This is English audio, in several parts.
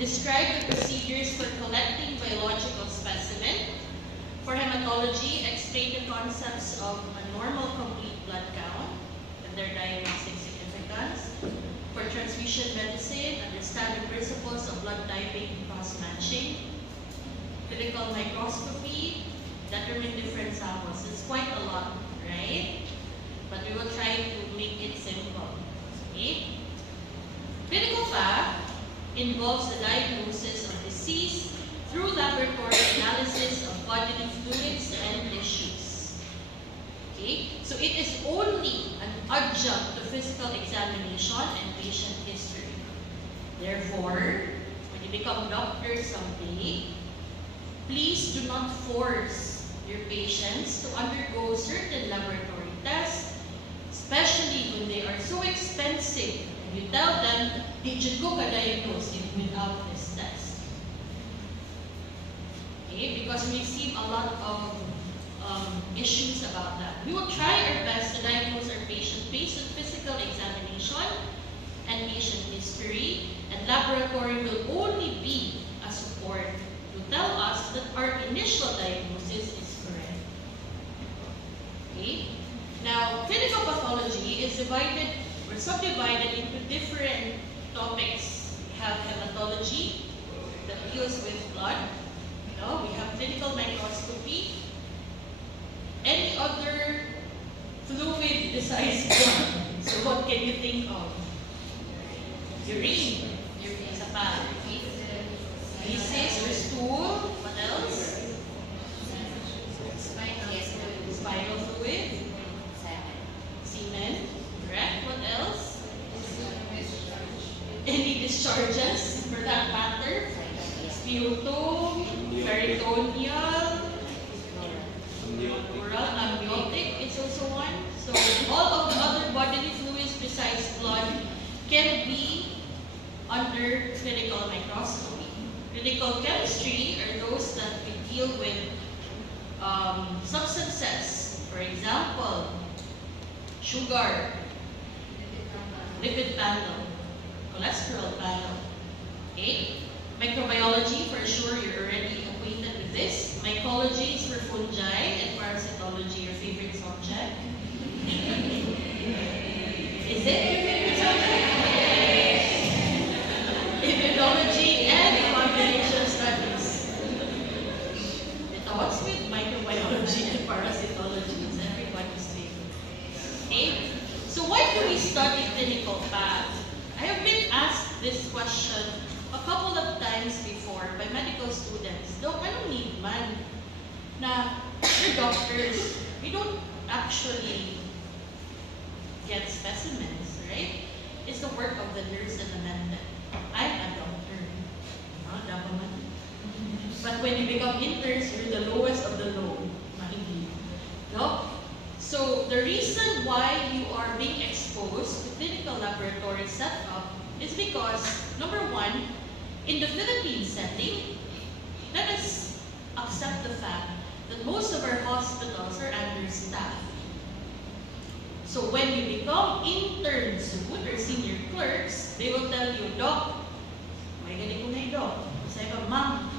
Describe the procedures for collecting biological specimen. For hematology, explain the concepts of a normal complete blood count and their diagnostic significance. For transfusion medicine, understand the principles of blood typing and cross-matching. Clinical microscopy, determine different samples. It's quite a lot, right? But we will try to make it simple. Okay? Clinical path involves the diagnosis of disease through laboratory analysis of bodily fluids and tissues. Okay? So it is only an adjunct to physical examination and patient history. Therefore, when you become doctor someday, please do not force your patients to undergo certain laboratory tests, especially when they are so expensive. You tell them, they should go diagnose it without this test. Okay, because we receive a lot of issues about that. We will try our best to diagnose our patient based on physical examination and patient history, and laboratory will only be a support to tell us that our initial diagnosis is correct. Okay? Now, clinical pathology is divided or subdivided into different topics. We have hematology that deals with blood. No, we have clinical microscopy. Any other fluid besides blood. So what can you think of? Urine. Urine is a pad. Feces or stool. What else? Spinal fluid. Semen. Correct. What else? Any discharges for that matter? Sputum, peritoneal, oral, amniotic is also one. So all of the other bodily fluids besides blood can be under clinical microscopy. Clinical chemistry are those that we deal with substances. For example, sugar, lipid panel, cholesterol panel. Okay? Microbiology, for sure you're already acquainted with this. Mycology is for fungi, and parasitology, your favorite subject. Is it your favorite subject? Immunology and combination studies. The thoughts with microbiology and parasitology is everybody's favorite. Okay? So why do we study clinical path? I have been asked this question a couple of times before by medical students. Doc, I don't need man. Na, we're doctors. We don't actually get specimens, right? It's the work of the nurse and the attendant. I'm a doctor. But when you become interns, you're the lowest of the low. No? So the reason why you are being exposed to clinical laboratory setup is because, number one, in the Philippine setting, let us accept the fact that most of our hospitals are understaffed. So when you become interns or senior clerks, they will tell you, Doc, may galing ko na yung Doc. Say ka, Ma'am,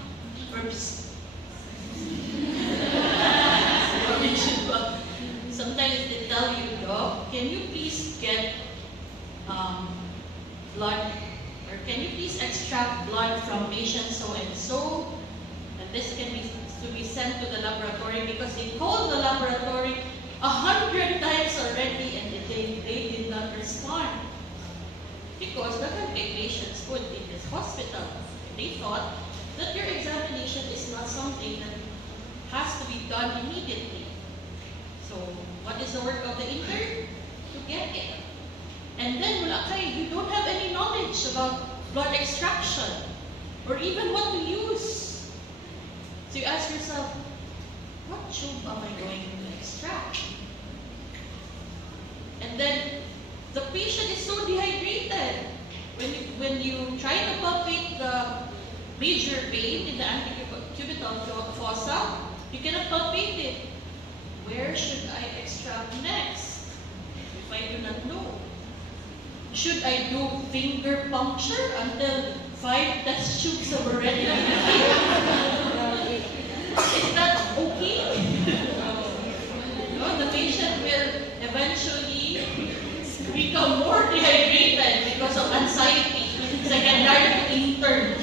sometimes they tell you, Doc, can you please get blood, or can you please extract blood from patient so-and-so, and this can be to be sent to the laboratory because they called the laboratory 100 times already and they did not respond. Because there can be patients put in this hospital. They thought that your examination is not something that has to be done immediately. So, what is the work of the intern? To get it. And then, you don't have any knowledge about blood extraction or even what to use. So you ask yourself, what tube am I going to extract? And then, the patient is so dehydrated. When you try to palpate the major vein in the antecubital fossa, you cannot palpate it. Where should I extract next? If I do not know. Should I do finger puncture until 5 test tubes have already been filled. Is that okay? No, the patient will eventually become more dehydrated because of anxiety, secondary to intern.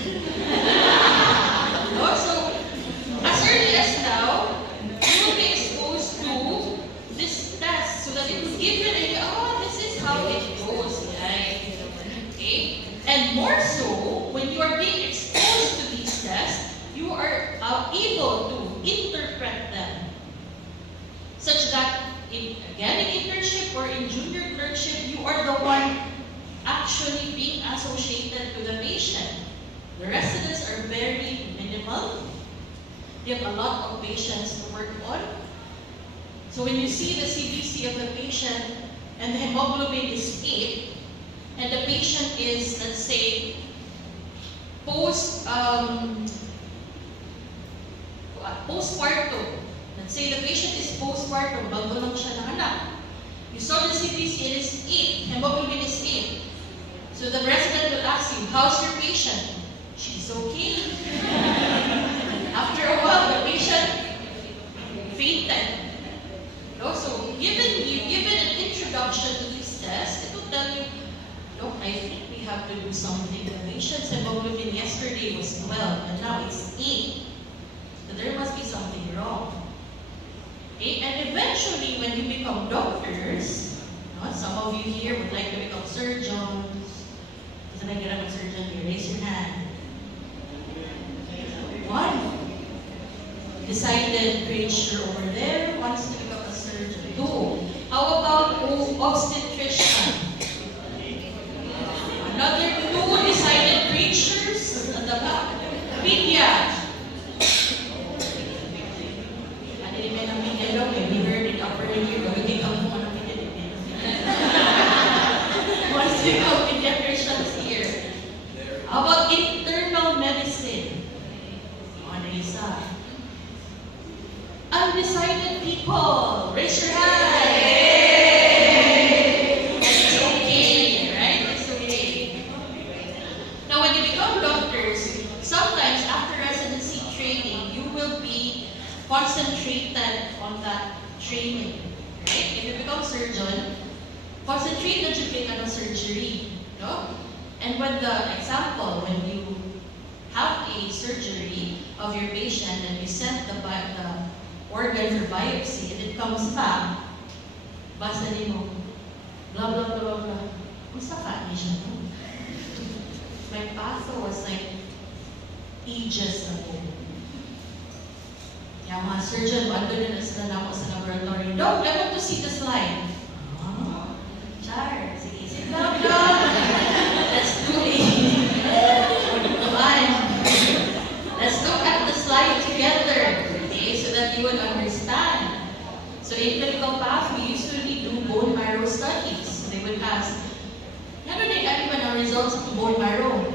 No, so as early as now, you will be exposed to this test so that it will give you an idea, oh, this is how it goes, right? Okay? And more so, when you are being exposed to these tests, you are able to interpret them such that, in internship or in junior clerkship, you are the one actually being associated to the patient. The residents are very minimal. They have a lot of patients to work on. So when you see the CBC of the patient and the hemoglobin is 8, and the patient is, let's say, postpartum. Let's say the patient is postpartum, bago lang siya nanganak. You saw the CBC, it is 8, hemoglobin is 8. So the resident will ask you, how's your patient? She's okay. After a while, the patient fainted. No? So given an introduction to this test, it will tell you, look, I think we have to do something. The patient's hemoglobin yesterday was 12, and now it's 8. So there must be something wrong. Okay? And eventually, when you become doctors, some of you here would like to become surgeons. Kasi nagkira ng surgeon here, raise your hand. 1 decided creature over there wants to become a surgeon. 2. How about obstetrician? Another 2 decided creatures at the back. Pediat. We heard it up earlier, but we think of one of the wants to become pediatricians here. How about internal medicine? Undecided people, raise your hand. It's okay, right? It's okay. Now, when you become doctors, sometimes after residency training, you will be concentrated on that training, right? If you become surgeon, concentrate na dyan on surgery, no? And when when you have a surgery of your patient and you send the organ for biopsy and it comes back, basa din mo, blah, blah, blah, blah, blah. Kumusta ka? My patho was like ages ago. Yung mga surgeon, andun na sila na ako sa laboratory. Doc, I want to see the slide. Char, sige, sit down, Doc. Let's do it. Come on. Let's look at the slide together, okay, so that you would understand. So in clinical path, we usually do bone marrow studies. So they would ask, ano na yung ang results of bone marrow?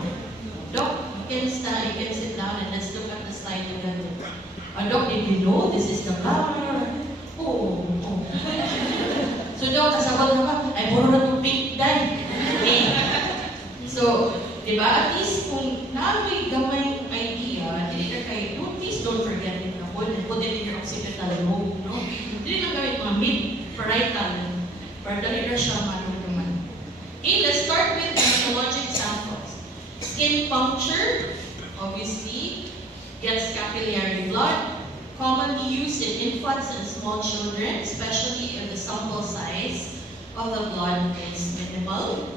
Doc, you can sit down and let's look at the slide together. Doc, did you know this is the blah, blah, blah? Oh. So Doc, kasabal na ka, ay puro na itong big die. Okay. So, di ba, at least kung na-may gamay idea, please don't forget it na put it in your occipital lobe, no? Hindi lang gawin mga mid-parietal, para dali na siya naman. Okay, let's start with hematologic samples. Skin puncture, obviously, gets capillary blood, commonly used in infants and small children, especially if the sample size of the blood is minimal.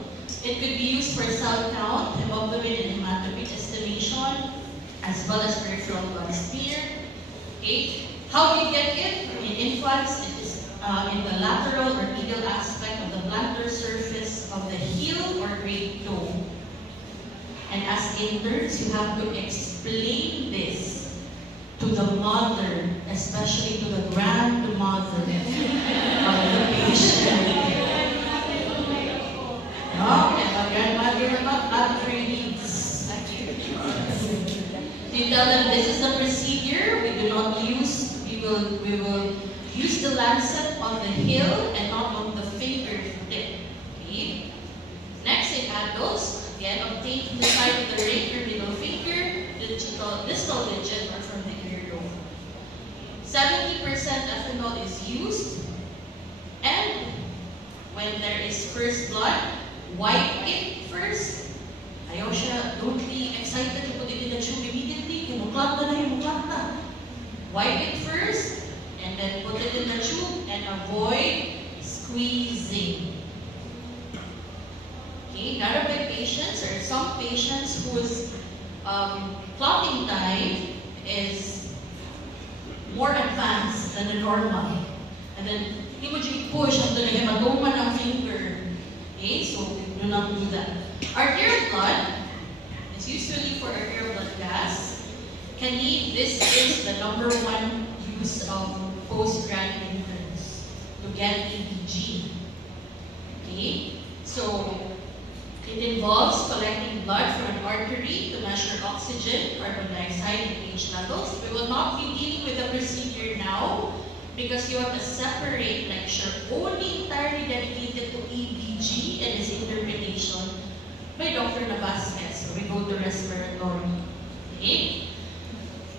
It could be used for cell count, hemoglobin and hematocrit estimation, as well as peripheral blood smear. Okay. How do you get it? In infants, it is in the lateral or medial aspect of the plantar surface of the heel or great toe. And as interns, you have to explain this to the mother, especially to the grandmother of the patient. No, and my grandmother not really. You tell them this is the procedure. We will use the lancet on the heel and not on the fingertip. Okay. Next, in adults, again, obtain from the side of the ring used. And when there is first blood, wipe it first. Ayaw siya, don't be excited to put it in the tube immediately. Muklat na. Wipe it first, and then put it in the tube and avoid squeezing. Okay, none of my patients, or some patients whose clotting time is more advanced than the normal. And then, he would push until the hematoma ng finger. Okay, so do not do that. Arterial blood is usually for arterial blood gas. This is the #1 use of postgrad interns to get EBG. Okay, so it involves collecting blood from an artery to measure oxygen, carbon dioxide, and pH levels. We will not be dealing with the procedure now because you have a separate lecture only entirely dedicated to EBG and its interpretation by Dr. Navasquez. So we go to respiratory. Okay?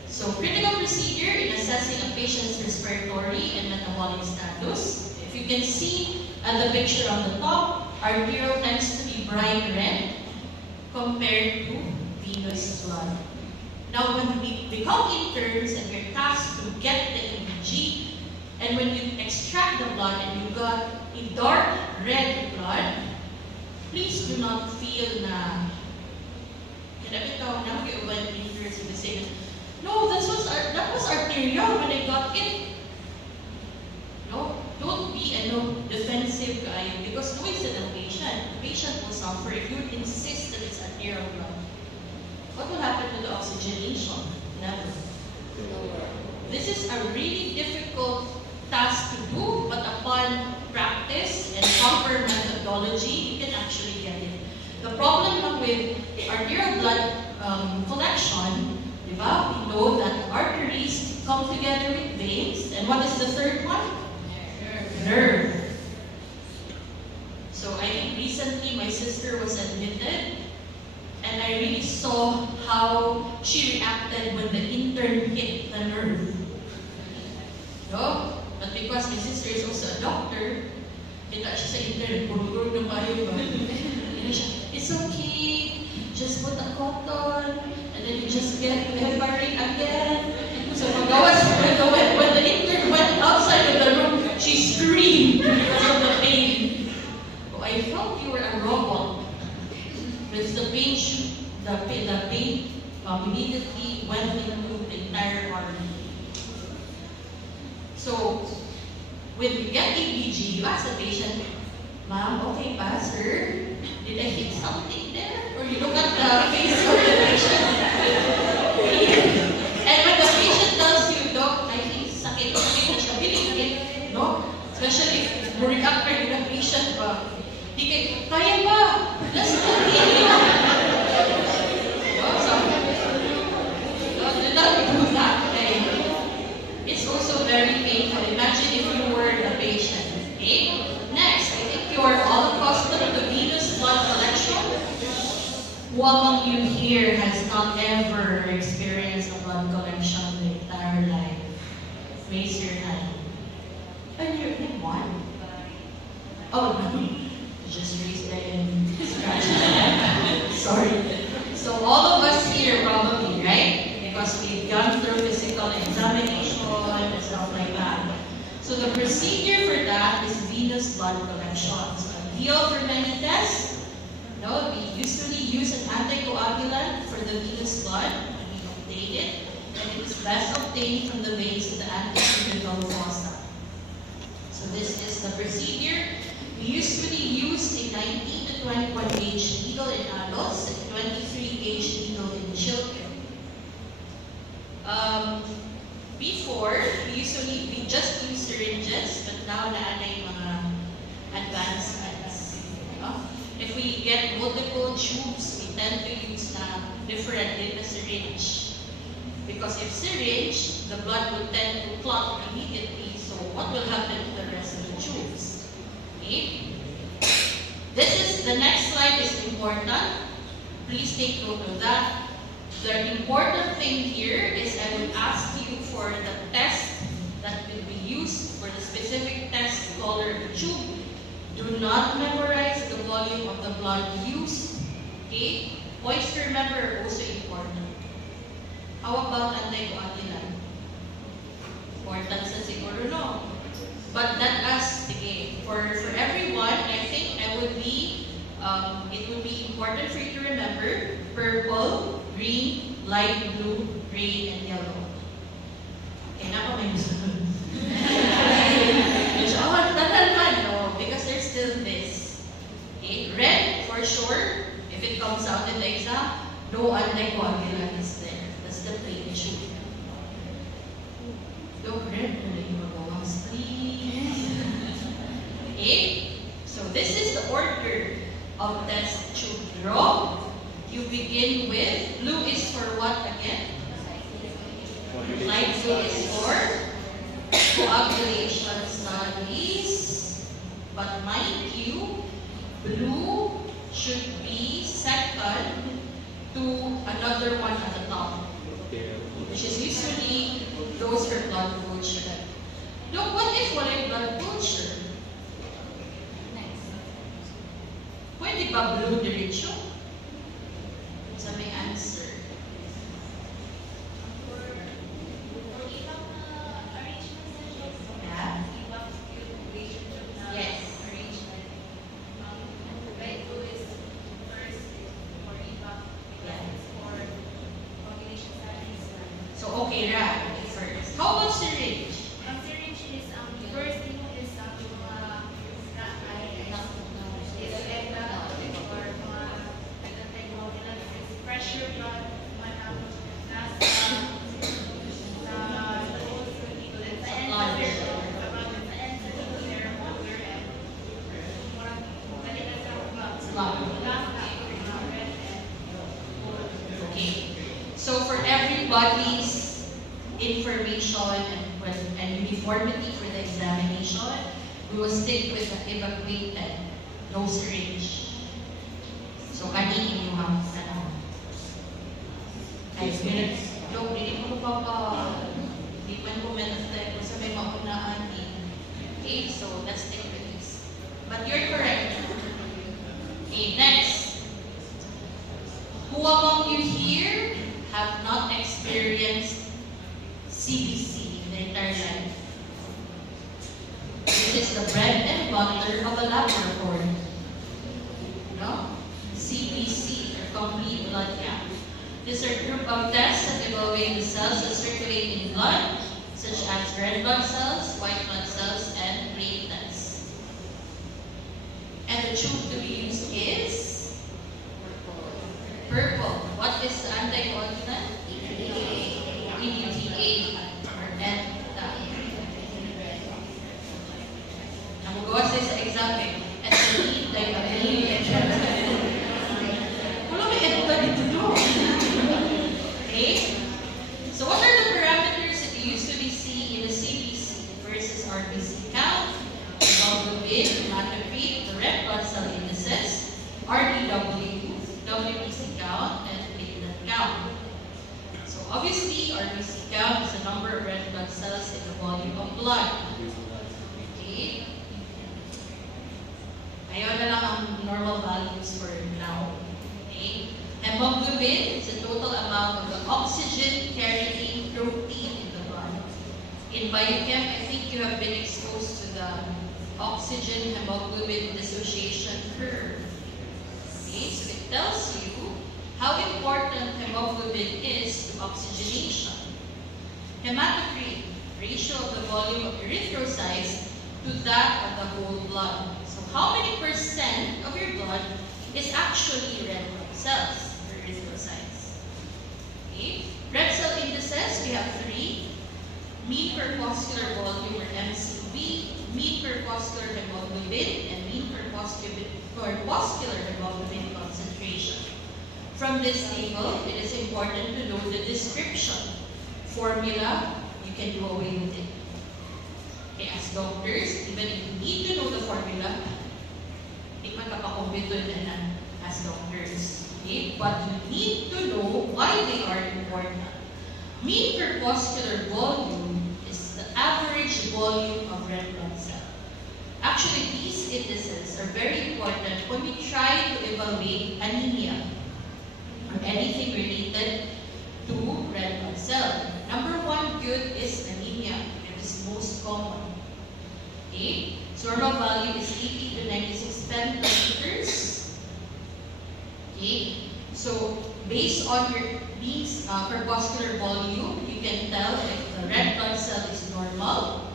So critical procedure in assessing a patient's respiratory and metabolic status. If you can see at the picture on the top, arterial tends to be bright red compared to venous blood. Now when we become interns and we're tasked to get the EBG, and when you extract the blood and you got a dark red blood, please do not feel na no, that was arterial when I got it. No, don't be a defensive guy because no, it's in the patient. The patient will suffer if you insist that it's arterial blood. What will happen to the oxygenation? Never. This is a really difficult task to do, but upon practice and proper methodology, you can actually get it. The problem with arterial blood collection, we know that arteries come together with veins, and what is the third one? Nerve. So I think recently my sister was admitted, and I really saw how she reacted when the intern hit the nerve. No? But because my sister is also a doctor, kita siya sa intern, purugurog ng bayo ba? It's okay, just put a cotton, and then you just get heparin again. So when the intern went outside of the room, she screamed because of the pain. Oh, I felt you were a robot. Because the pain immediately went into the entire body. So, when you get EBG, you ask the patient, "Ma'am, okay ba, sir? Did I hit something there?" Or you look at the face of the patient. And when the patient tells you, "Doc, I think sakit na siya, bilig-bilig," no? Especially if react to the patient ba, di kayo, "Kaya ba? Let's do it." Do not do that. It's also very painful. Imagine if you were the patient. Okay? Next, I think you are all accustomed to venous blood collection. Who among you here has not ever experienced a blood collection the entire life? Raise your hand. And you're in one? Oh, no. Just raise the hand. Sorry. So all of us here probably, right? Because we've gone through physical examination and stuff like that. So the procedure for that is venous blood collection. So ideal for many tests. No, we usually use an anticoagulant for the venous blood when we obtain it, and it is best obtained from the veins of the antecubital fossa. So this is the procedure. We usually use a 19 to 21 gauge needle in adults and 23 gauge needle in children. Before, we just use syringes, but now naanay mga advancements. If we get multiple tubes, we tend to use different in a syringe. Because if syringe, the blood will tend to clot immediately, so what will happen to the rest of the tubes? Okay? The next slide is important. Please take note of that. The important thing here is I will ask you for the test that will be used used for the specific test color of the tube. Do not memorize the volume of the blood used. Okay? Points to remember are also important. How about anticoagulant? Important sa siguro, no? But let us, okay, for everyone, I think it would be important for you to remember purple, green, light blue, gray, and yellow. Okay, na pa may gusto nun. No, because there's still this. Okay, red, for sure, if it comes out in the exam, no anticoagulant is there. That's the plain issue. Look, red, please. Okay, so this is the order of test tube draw. You begin with, blue is for what again? Light blue is for coagulation studies. But mind you, blue should be second to another one at the top, which is usually those for blood culture. Look, what if walay blood culture? Pwede ba blue diretso? Sa may answer. Yeah. Yes. So okay, right. First. How about syringe? Syringe is first thing is pressure blood Okay. So for everybody's information and uniformity for the examination, we will stick with the evacuated, no syringe. So kanin yung mga sana. Ay, look, hindi mo hindi man ko menatay ko sa may maunaan din. Okay, so let's stick with this. But you're correct. Okay, next. Who among you here have not experienced CBC in their entire life? This is the bread and butter of a laboratory. No? CBC, or complete blood count. These are a group of tests that evaluate the cells that circulate in blood, such as red blood cells, white blood cells, and platelets. And the tube to be used is purple. What is the anticoagulant? EUTA. And namagawa sa exam eh. At the need, like a wala may edita dito do. Okay? So what are the parameters that you usually see in a CBC versus RBC count, hemoglobin, hematocrit, the red blood cell indices, RDW, WBC count, and platelet count. So obviously, RBC count is the number of red blood cells in the volume of blood. Okay? Ayaw na lang ang normal values for now. Okay? Hemoglobin is the total amount of the oxygen-carrying protein in the blood. In biochem, I think you have been exposed to the oxygen-hemoglobin dissociation curve. Okay? So it tells you how important hemoglobin is to oxygenation. Hematocrit, ratio of the volume of erythrocytes to that of the whole blood. So how many percent of your blood is actually red blood cells or erythrocytes? Okay. Red cell indices, we have 3. Mean corpuscular volume or MCV, mean corpuscular hemoglobin, and mean corpuscular hemoglobin concentration. From this table, it is important to know the description. Formula, you can do away with it. Okay, as doctors, even if you need to know the formula, hindi man kapakomputer na as doctors. Okay? But you need to know why they are important. Mean corpuscular volume is the average volume of red blood cell. Actually, these indices are very important when we try to evaluate anemia or anything related to red blood cell. Number one good is anemia. It is most common. Okay? So normal value is 80 to 96 femtoliters. Okay? So based on your these corpuscular volume, you can tell if the red blood cell is normal,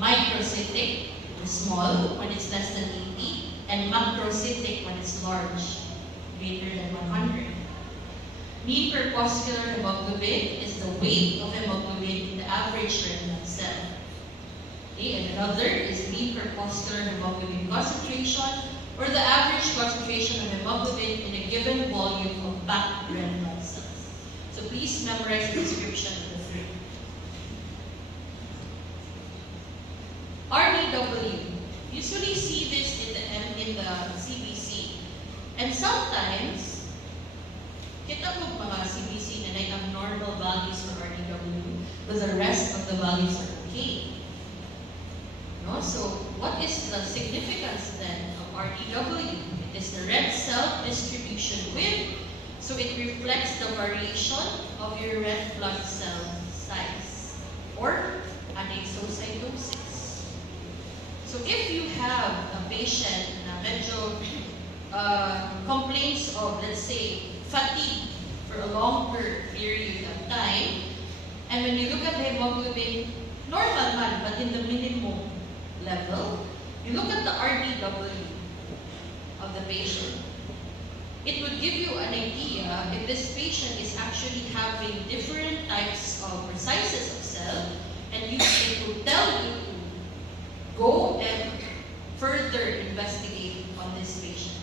microcytic, small when it's less than 80, and macrocytic when it's large, greater than 100. Mean corpuscular hemoglobin is the weight of hemoglobin in the average red blood cell. Okay, and another is mean corpuscular hemoglobin concentration, or the average concentration of hemoglobin in a given volume of packed red blood cells. So please memorize the description of the three. RDW. Usually see this in the CBC. And sometimes, kita mo mga CBC na may abnormal values for RDW, but the rest of the values are okay. No? So, what is the significance then of RDW? It is the red cell distribution width. So, it reflects the variation of your red blood cell size or anisocytosis. So if you have a patient na medyo complains of, let's say, fatigue for a longer period of time, and when you look at the hemoglobin, normal man, but in the minimum level, you look at the RDW of the patient, it would give you an idea if this patient is actually having different types of sizes of cell, and it would tell you to go and further investigate on this patient.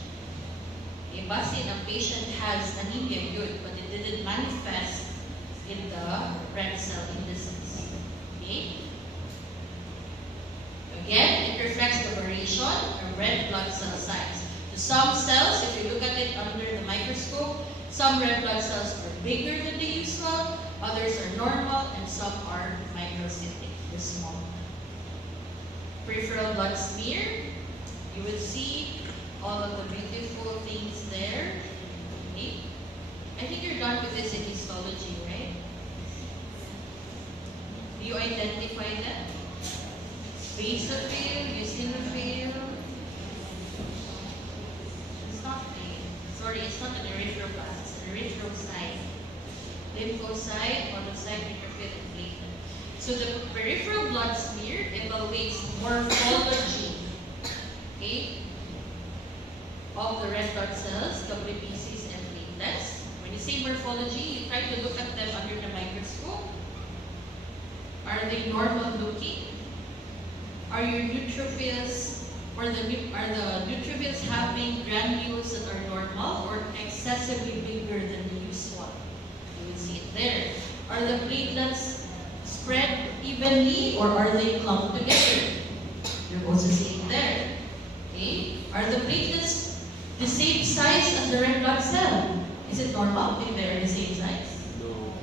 Okay, base the patient has anemia, good, but it didn't manifest in the red cell indices. Okay? Again, it reflects the variation of red blood cell size. To some cells, if you look at it under the microscope, some red blood cells are bigger than the usual, others are normal, and some are microcytic, the small. Peripheral blood smear, you will see all of the beautiful things there. Okay. I think you're done with this in histology, right? Do you identify them? Basophil, eosinophil. It's not an erythroblast, it's an erythrocyte. Lymphocyte, monocyte, neutrophil, and platelet. So the peripheral blood smear evaluates morphology, okay, of the red blood cells, WBCs, and platelets. When you say morphology, you try to look at them under the microscope. Are they normal looking? Are your neutrophils, or are the neutrophils having granules that are normal or excessively bigger than the usual? You will see it there. Are the platelets spread evenly, or are they clumped together? You're also seeing there. Okay? Are the platelets the same size as the red blood cell? Is it normal if they are the same size? No.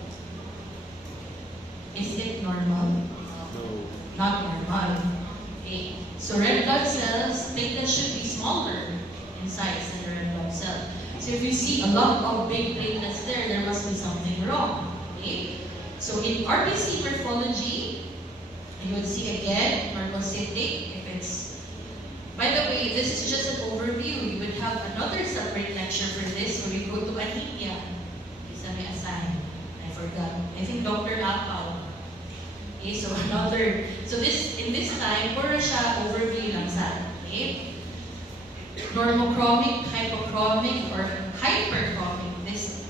Is it normal? No. Not normal. Okay. So red blood cells, platelets should be smaller in size than the red blood cell. So if you see a lot of big platelets there must be something wrong. Okay? So in RBC morphology, you will see again normocytic. If it's, by the way, this is just an overview. You would have another separate lecture for this where you go to anemia. Isa may assign. I forgot. I think Dr. Apaw. Okay, so in this time, puro siya overview lang sa. Okay? Normochromic, hypochromic, or hyperchromic. This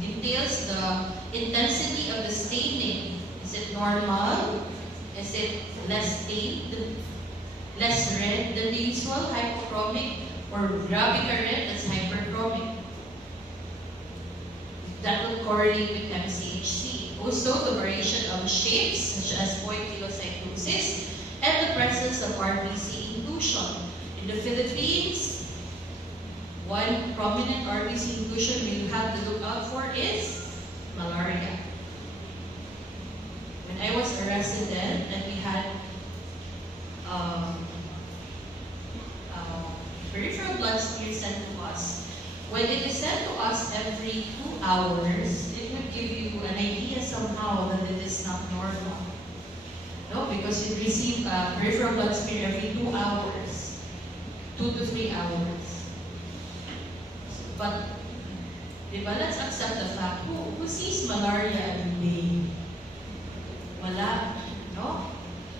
entails the intensity of the staining. Is it normal? Is it less stained, less red than the usual, hypochromic, or gravica red, that's hyperchromic? That will correlate with MCHC. Also, the variation of shapes, such as poikilocytosis, and the presence of RBC inclusion. In the Philippines, one prominent RBC inclusion you have to look out for is malaria. When when I was a resident and we had peripheral blood smear sent to us, when it is sent to us every 2 hours, it would give you an idea somehow that it is not normal. No, because you receive peripheral blood smear every 2 hours, 2 to 3 hours. But, let's accept the fact, who sees malaria every day? Wala, no?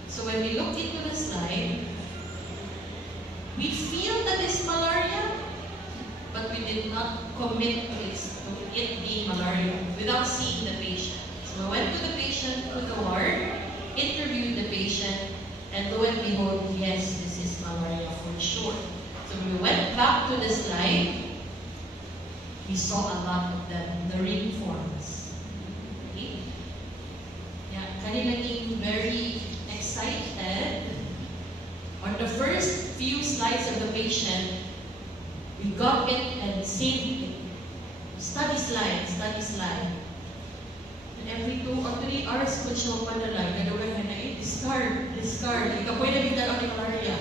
So when we look into the slide, we feel that it's malaria, but we did not commit to it being malaria without seeing the patient. So we went to the patient, to the ward, interviewed the patient, and lo and behold, yes, this is malaria for sure. So we went back to the slide, we saw a lot of them in the ring forms. Okay? Yeah, kami naging very excited. On the first few slides of the patient, we got it and saved it. Study slide, study slide. And every 2 or 3 hours ko siya padala. Gano'n na discard, discard. Ikaw pwede bigla ang malaria.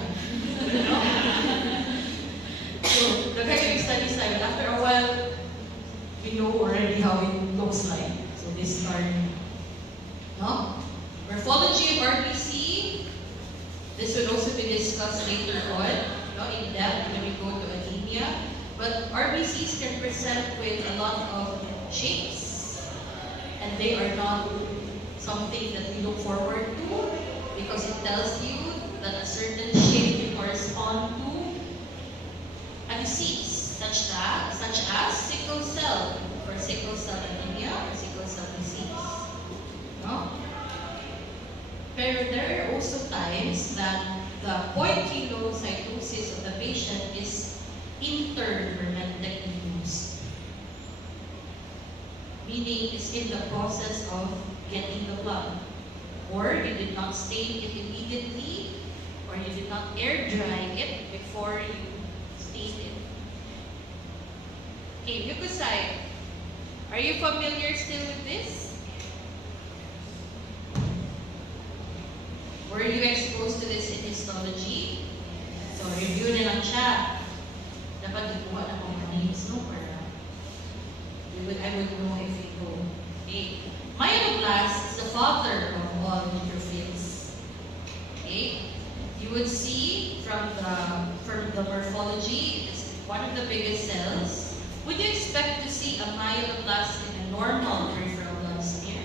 So, nagkakaroon study slide. But after a while, we know already how it looks like. So, discard. No? Morphology of RBC. This will also be discussed later on, in depth when we go to anemia. But RBCs can present with a lot of shapes, and they are not something that we look forward to because it tells you that a certain shape will correspond to a disease, such as sickle cell, or sickle cell anemia, or sickle cell disease. No? But there are also times that the poikilocytosis of the patient is interfermented induced, meaning it's in the process of getting the blood, or you did not stain it immediately, or you did not air dry it before you stained it. Okay, mucocyte. Are you familiar still with this? Were you exposed to this in histology? So, review na lang siya. Dapat ikuha na kong names, no? Para I would know if you go. Okay. Myeloblast is the father of all neutrophils. Okay. You would see from the morphology, it's one of the biggest cells. Would you expect to see a myeloblast in a normal peripheral blood smear?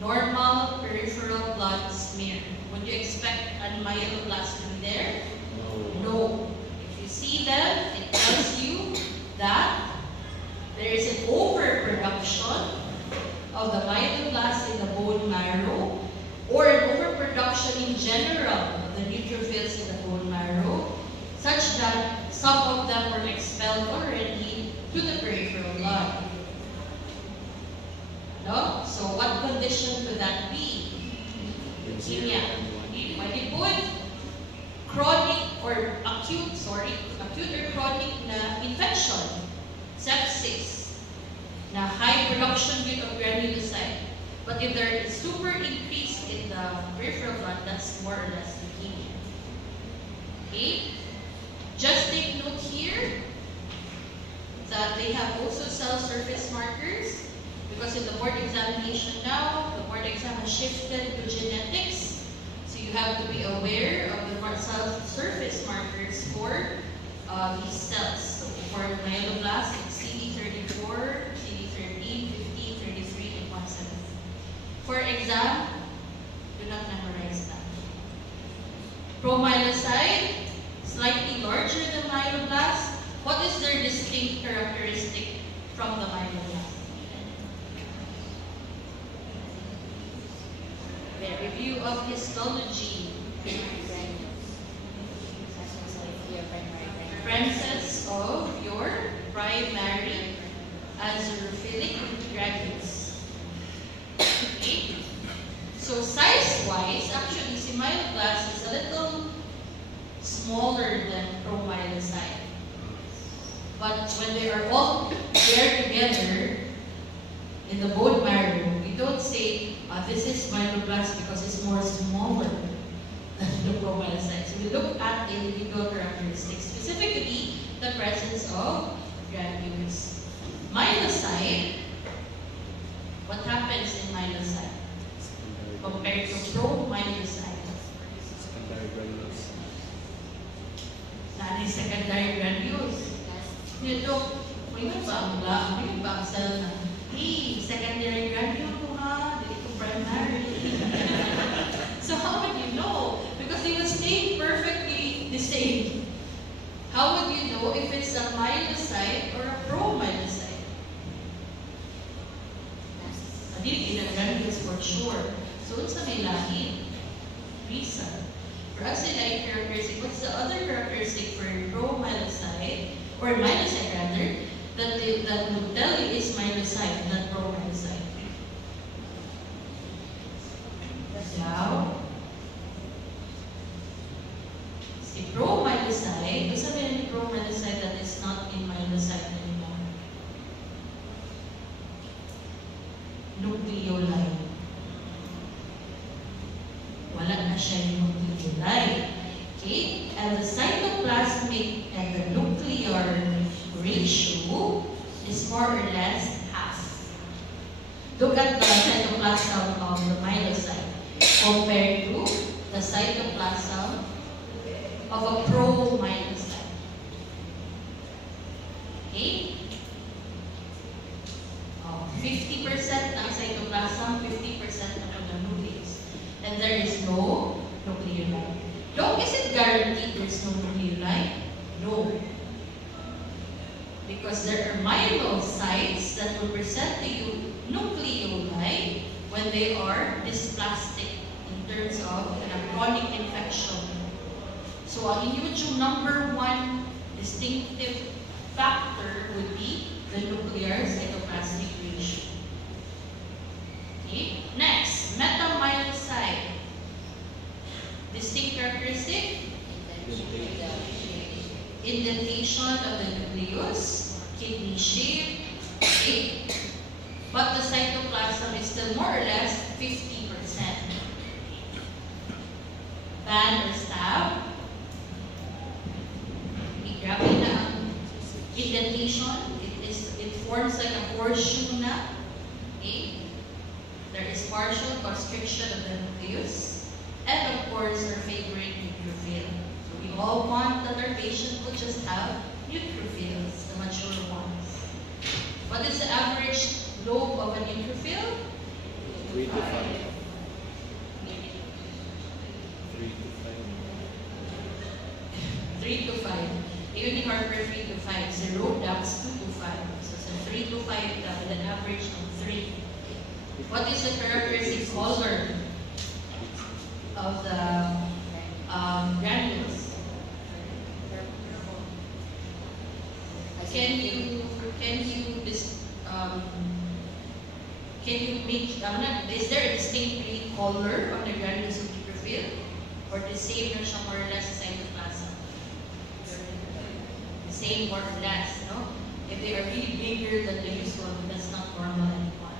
Normal peripheral blood smear. Would you expect a myeloblast to be there? No. If you see them, it tells you that there is an overproduction of the myeloblast in the bone marrow, or an overproduction in general of the neutrophils in the bone marrow, such that some of them were expelled already to the peripheral blood. No? So what condition could that be? Leukemia. When you put chronic or acute or chronic na infection, sepsis, na high production rate of granulocyte. But if there is super increase in the peripheral blood, that's more or less leukemia. Okay? Just take note here that they have also cell surface markers. Because in the board examination now, the board exam has shifted to genetics. So you have to be aware of the cell surface markers for these cells. So for myeloblast, it's CD34, CD13, 15, 33, and 170. For exam, do not memorize that. Promyelocyte, slightly larger than myeloblast. What is their distinct characteristic from the myeloblast? The review of histology. Presence of your primary azurophilic granules. Okay. So size-wise, actually, si myeloblast is a little smaller than promyelocyte. But when they are all there together in the bone marrow, we don't say This is myeloblast because it's more smaller than the promyelocytes. So we look at individual characteristics, specifically the presence of granules. Myelocyte, what happens in myelocyte compared to promyelocyte? Secondary granules. Nani secondary granules. Dito, may ba ang cell na? Secondary granule ko ha, dito primary. So how would you know? Because they will stay perfectly the same. How would you know if it's a myelocyte or a promyelocyte? Dili granules for sure. So it's a may lahi reason. For us in characteristic, what's the other characteristic for promyelocyte or myelocyte rather? That would tell you is myelocyte, not promyelocyte. Now, si promyelocyte, doon sabihin ni promyelocyte that is not in myelocyte anymore. Nucleoli. Wala na siya yung nucleoli. Okay? And the cytoplasmic and the nuclear ratio is more or less half. Look at the cytoplasm of the myelocyte compared to the cytoplasm of a promyelocyte. Okay? 50% ng cytoplasm, 50% of the nucleus. And there is no nucleoli. Long is it guaranteed there's no nucleoli? No. Because there are myelocytes that will present to you nucleoli when they are dysplastic in terms of a chronic infection. So ang inyong number one distinctive factor would be the nuclear cytoplasmic ratio. Okay. Next, metamyelocyte. Distinct characteristic? Indentation of the nucleus, kidney shape, okay. But the cytoplasm is still more or less 50%. Band or stab. Grabe na ang indentation. It forms like a horseshoe na. Okay. There is partial constriction of the nucleus. And of course, our favorite neutrophil. We all want that our patient will just have neutrophils, the mature ones. What is the average lobe of a neutrophil? 3 to 5. 3 to 5. Even in Harper, 3 to 5. Zero, that's 2 to 5. So it's a 3 to 5 with an average of 3. What is the characteristic color of the granules? Can you make, is there a distinct color of the granules of neutrophil? Or the same na siya more or less sa cytoplasm? The same more or less, no? If they are really bigger than the usual, that's not normal anymore.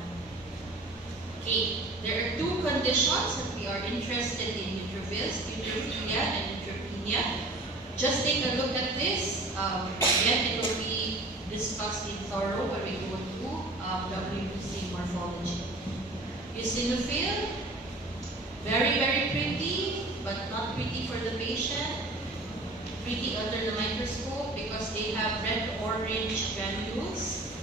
Okay, there are two conditions that we are interested in neutrophils, neutrophilia and neutropenia. Just take a look at this. Again, it will be discussed in thorough when we go to WBC morphology. Eosinophil, very, very pretty, but not pretty for the patient. Pretty under the microscope because they have red-orange granules.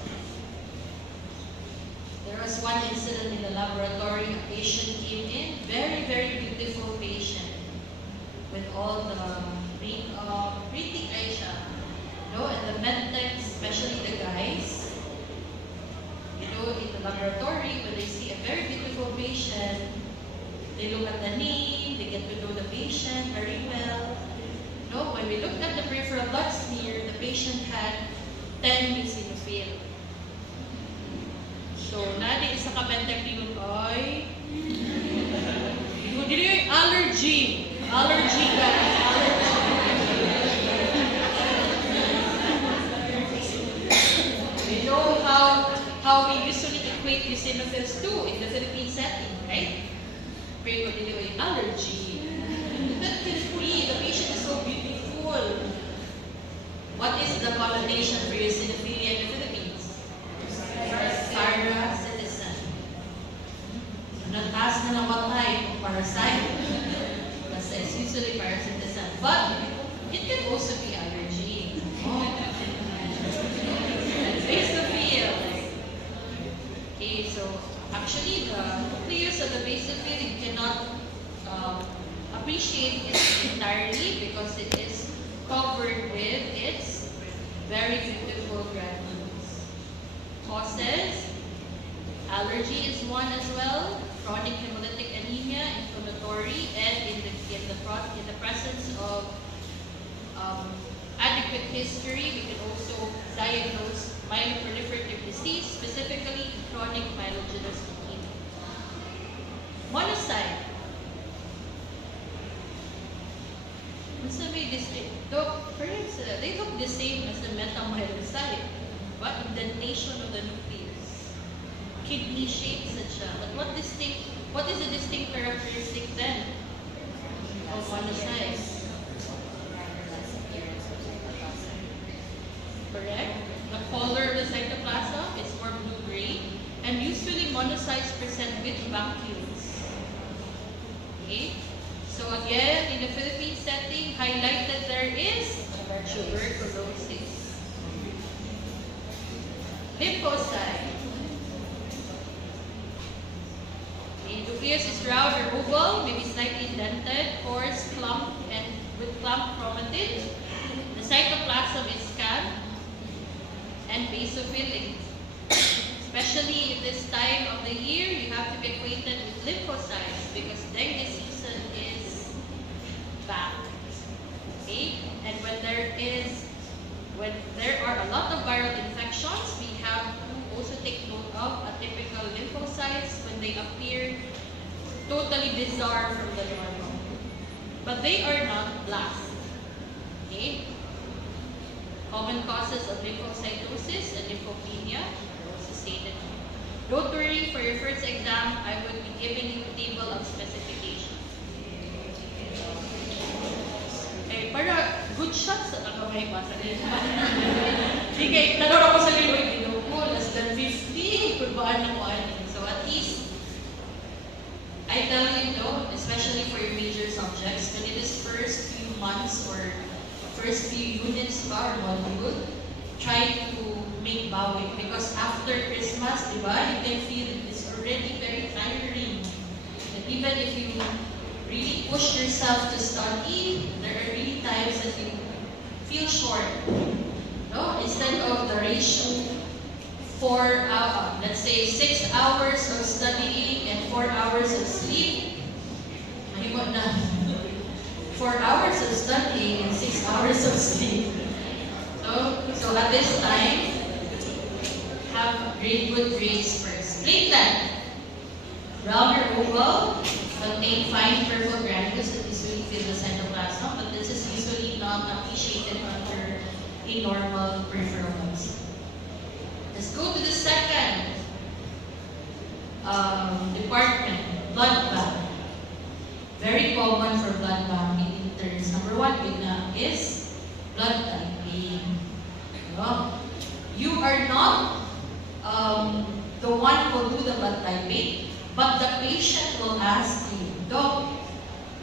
There was one incident in the laboratory. A patient came in, very, very beautiful patient, with all the pretty Aisha. No, and the medtechs, especially the guys, you know, in the laboratory, when they see a very beautiful patient, they look at the name, they get to know the patient very well. No, when we looked at the peripheral blood smear, the patient had 10 eosinophil. So, nadi isa ka medtech yun, oy. Dili yung allergy. Allergy, guys. Allergy. We know how we usually equate eosinophils to in the Philippine setting, right? right? Pray ko dili allergy. That can be, the patient is so beautiful. What is the connotation for eosinophilia in the Philippines? Parasite citizen. Nag-ask na ng watay kung parasite. Kasi it's usually parasitism. But it can also be allergy. Basophil. Okay, so actually the nucleus of the basophil you cannot appreciate it entirely because it is covered with its very beautiful granules. Causes, allergy is one as well, chronic hemolytic anemia, inflammatory, and in the presence of adequate history, we can also diagnose myeloproliferative disease, specifically chronic myelogenous leukemia. Monocyte. Perhaps they look the same as the metamyelocyte, but indentation of the nucleus, kidney shaped such. But what is the distinct characteristic then of monocytes? Correct. The color of the cytoplasm is more blue-gray, and usually monocytes present with vacuoles. Okay. So again, in the Philippine setting, highlight that there is tuberculosis. Lymphocyte. The nucleus is round or oval, maybe slightly indented, coarse, clump, and with clump chromatid. The cytoplasm is scant and basophilic. Especially in this time of the year, you have to be acquainted with lymphocytes because dengue season is back. Okay? And when there are a lot of viral infections, we have to also take note of atypical lymphocytes when they appear totally bizarre from the normal. But they are not blast. Okay? Common causes of lymphocytosis and lymphopenia are also stated. Don't worry, for your first exam, I will be giving you a table of specifications. Eh, para good shots sa kamay pa sa lima. Di kay, tanong ako sa lima, ginawa ko, less than 50, kurbaan na mo ani. So at least, I tell you, no, especially for your major subjects, when it is first few months or first few units pa or module, try to make bawing because after Christmas, diba, you can feel it's already very tiring. And even if you really push yourself to study, there are really times that you feel short. No? Instead of the ratio 4, let's say 6 hours of studying and 4 hours of sleep, mahimot na. 4 hours of studying and 6 hours of sleep. So at this time, have good grades first. Platelet. Round or oval, contain fine purple granules that usually fill the cytoplasm, but this is usually not appreciated under a normal peripheral biopsy. Let's go to the second department, blood bank. Very common for blood bank in interns. Number one is blood typing. You are not the one who will do the blood typing, but the patient will ask you, Doc,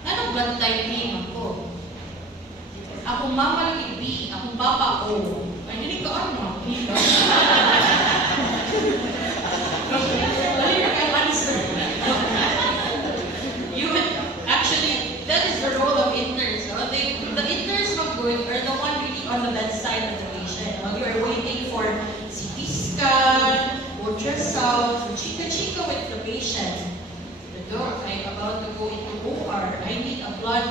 ano blood typing ako? Akong mama lang B, akong papa O. Ay, hindi ka ano? Hindi ka. Dali na kayong answer. You would, actually, that is the role of interns. No? The interns are good are the one really on the bedside of the patient. No? You are waiting for CT scan, ultrasound, chika-chika with the patient. The doc, I'm about to go into OR. I need a blood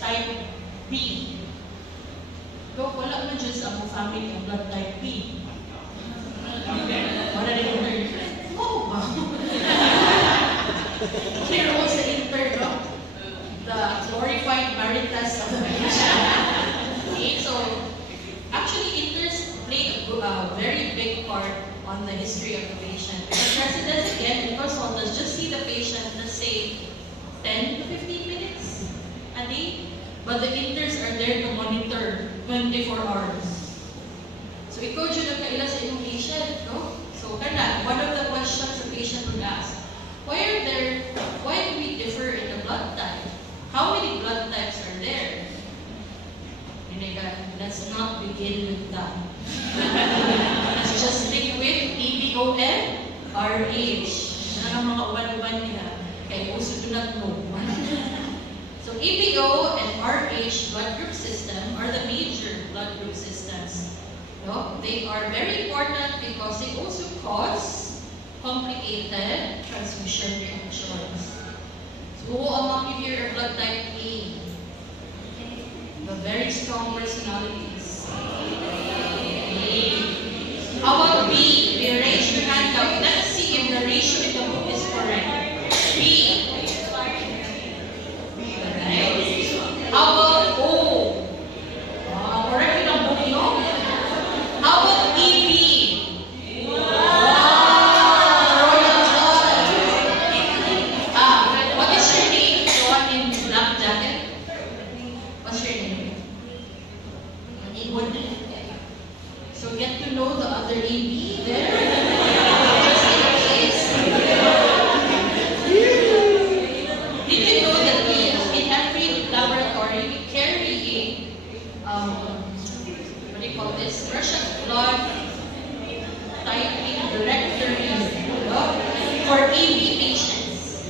type B. Doc, wala na dyan sa among family ang blood type B. Wala rin intern. Oo ba? Clear all sa intern, no? The glorified maritas of the patient. Okay, so actually interns play a very big part on the history of the patient. The residents, again, in consultants, just see the patient the same ventilators are there to monitor 24 hours. So ikaw dyan ang kaila sa inyong patient, no? So one of the questions the patient would ask, why do we differ in the blood type? How many blood types are there? Let's not begin with that. Let's just stick with ABO and RH. Yan ang mga uban-uban nila. Kaya also do not know. So ABO and RH blood group system are the major blood group systems. No? They are very important because they also cause complicated transfusion reactions. So who among you here are blood type A? The very strong personalities. A. How about B? We raise your hand up. Let's see if the ratio in the book is correct. B. Right. How about O? Correct in the book, no? How about EB? What is your name? The one in black jacket? What's your name? So get to know the other AB there. Just in case. Did you know that in every laboratory we carry what do you call this? Russian blood typing directory for AB patients.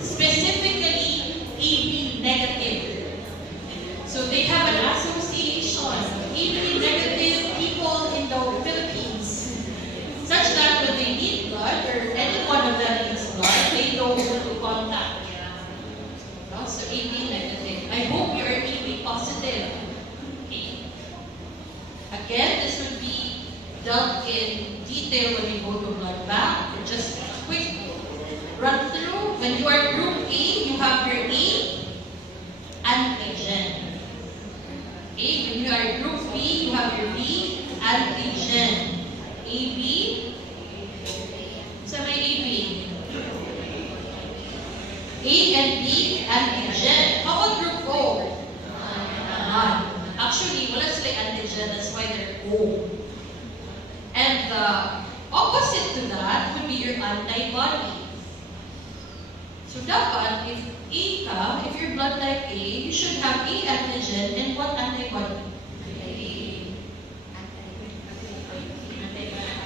Specifically AB negative. So they have an association, AB negative people in the Philippines, such that when they need blood, or any one of them needs blood, they know who to contact. No? So AB negative. I hope you are AB positive. Okay. Again, this will be dealt in detail when you go to blood bank. Just a quick run through. When you are group A, you have your A antigen. Okay, when you are group B, you have your B antigen. AB. Sa may AB? A and B antigen. How about group O? None. Actually, wala sila antigen. That's why they're O. And the opposite to that would be your antibody. So dapat, if your blood type A, you should have A antigen and what antibody?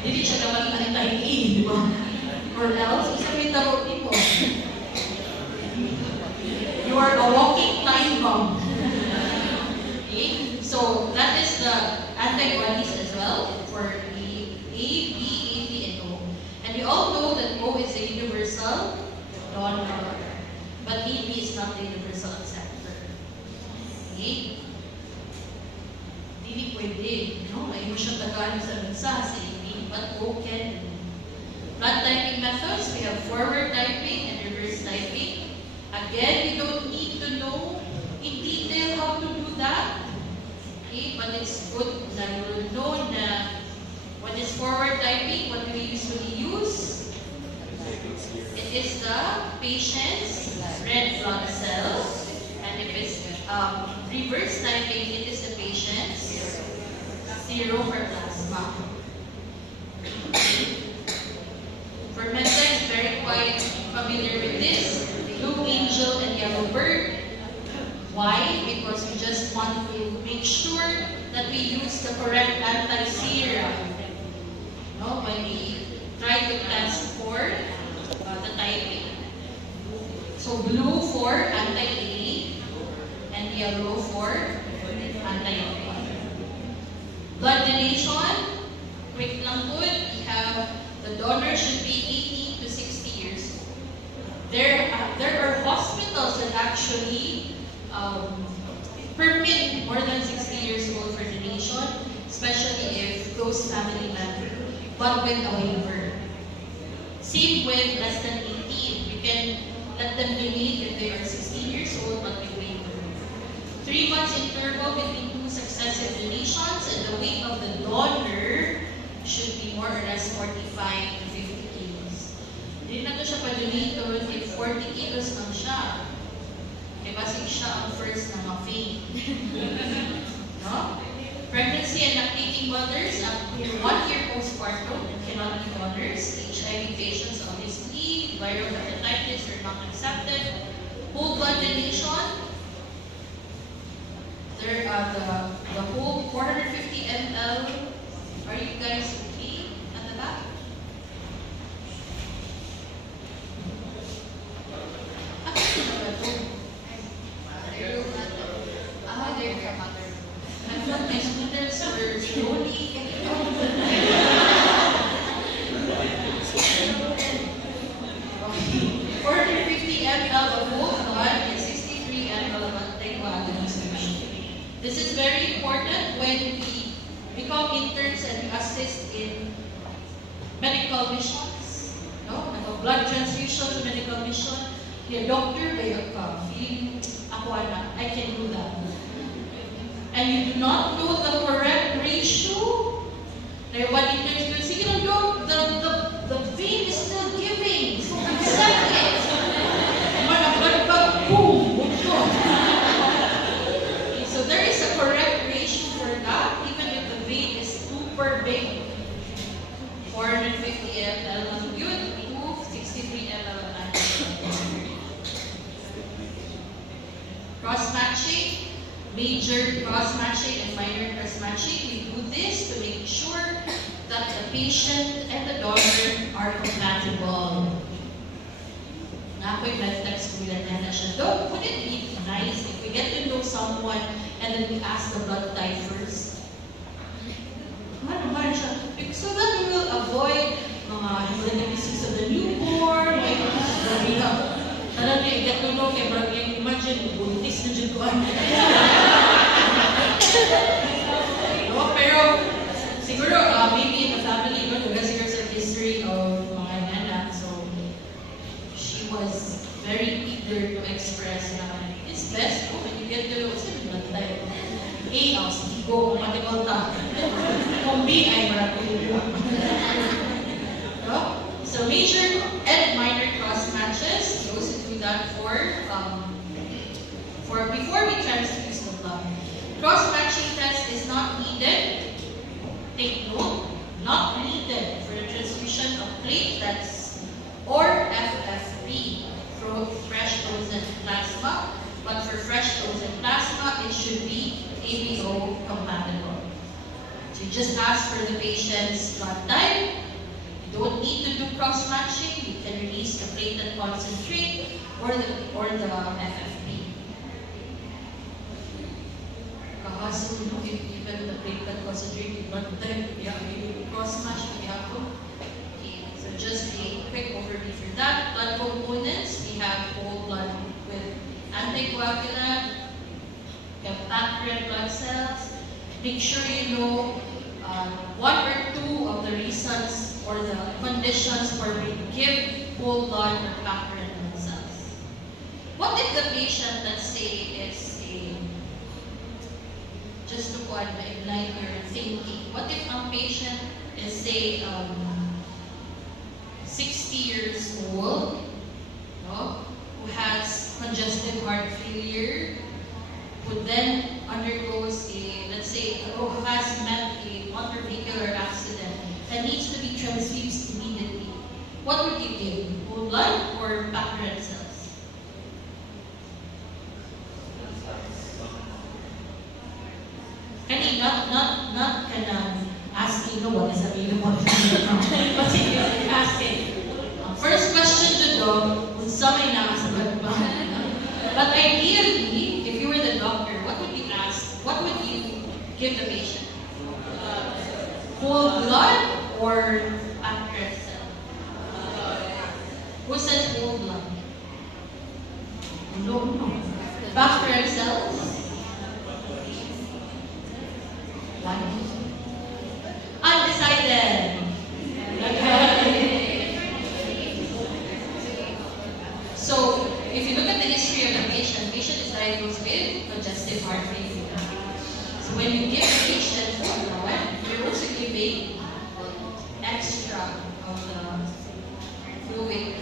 Hindi siya naman anti-A, di ba? Or else, isabihin tawag mo. You are a walking time bomb. Okay? So that is the antibodies as well for A, B, and O. And we all know that O is a universal donor. But AB is not the universal acceptor. Okay? Hindi pwede. No? Ay mo siyang tagaan sa bansa sa AB. But O can. Blood typing methods, we have forward typing and reverse typing. Again, you don't need to know in detail how to do that. Okay? But it's good that you will know na what is forward typing, what do we usually use. It is the patient's red blood cells, and if it's reverse typing, it is the patient's serum or plasma. For Meta is very quite familiar with this, Blue Angel and Yellow Bird. Why? Because we just want to make sure that we use the correct anti-serum. No, when we try to test for the typing. So blue for anti-A and yellow for anti-B. Blood donation, quick lang po, we have the donor should be 18 to 60 years. There are hospitals that actually permit more than 60 years old for donation, especially if those family members, but with a waiver. Same with less than 18. You can let them donate if they are 16 years old, but with waiver. 3 months interval between 2 successive donations, and the weight of the donor should be more or less 45 to 50 kilos. Hindi na ito siya pa-donate if 40 kilos lang siya. Kaya basig siya ang first na ma-faint. No? Pregnancy and lactating mothers up to 1 year postpartum cannot be mothers. HIV patients, obviously, viral hepatitis are not accepted. Whole blood donation. There are the whole 450 ml. Are you guys okay at the back? I thought my students were slowly getting out. 450 ml of whole blood and 63 ml of anticoagulation. This is very important when we become interns and we assist in medical missions. No? Blood transfusions, medical mission. The doctor, feeling ako na, I can do that. And you do not know the correct ratio. Everybody interns will say, the vein is still giving, so accept it. Boom! So there is a correct ratio for that, even if the vein is super big. 450 ml of good, 63 ml of antibiotic. Cross-matching, major cross-matching and minor cross-matching. We do this to make sure that the patient and the donor are compatible. Ako'y blood text ko yan na siya. Don't, wouldn't it be nice if we get to know someone and then we ask the blood type first? Ano siya? So that we will avoid mga hemolytic disease of the newborn, Tanan niya, get to know kay Brad yung imagine, buntis na dyan doon. No, pero siguro, maybe in the family, because here's a history of mga nana, so she was very eager to express na it's best when you get to know, it's gonna be blood type. A, sige go, kumatimal ta. Kung B, ay maratulo. No? So major and minor cross matches, we also do that for before we transfuse the blood. Cross matching test is not needed. Take note, not needed for the transfusion of platelets or FFP, fresh frozen plasma. But for fresh frozen plasma, it should be ABO compatible. So you just ask for the patient's blood type. You don't need to do cross-matching. You can release the platelet concentrate or the FFP. Kahaso, even the platelet concentrate, blood type, you cross-match. Okay, so just a quick overview for that. Blood components, we have whole blood with anticoagulant, we have packed red blood cells. Make sure you know one or two of the reasons or the conditions for we give whole blood or packed red blood cells. What if the patient, let's say, is just to ignite your thinking, what if a patient is, say, 60 years old, no, who has congestive heart failure, who then undergoes let's say, who has met a motor vehicular accident and needs to be transfused immediately? What would you give? Whole blood or packed red cells? Not asking what is available. But asking. First question to dog, kung sa may nakasagot ba? But ideally, if you were the doctor, what would you ask? What would you give the patient? Whole blood or packed red cell? Who says whole blood? No. Packed red cells? Why? Undecided. So, if you look at the history of the patient is diagnosed with congestive heart failure. So when you give the patient blood, you're also giving extra of the fluid.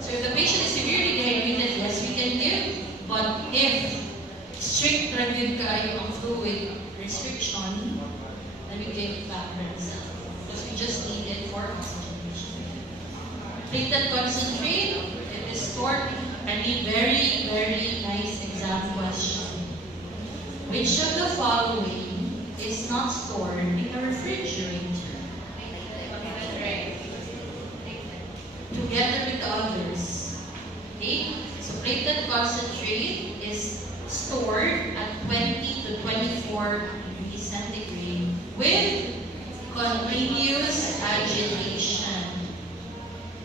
So if the patient is severely dehydrated, yes, we can give But if strict review kayo ang fluid restriction, then we give back red cell. Because we just need it for oxygenation. Platelet concentrate, it is stored. I need very, very nice exam question. Which of the following is not stored in a refrigerator? Together with the others. Okay? So platelet concentrate is stored at 20 to 24 degrees centigrade with continuous agitation.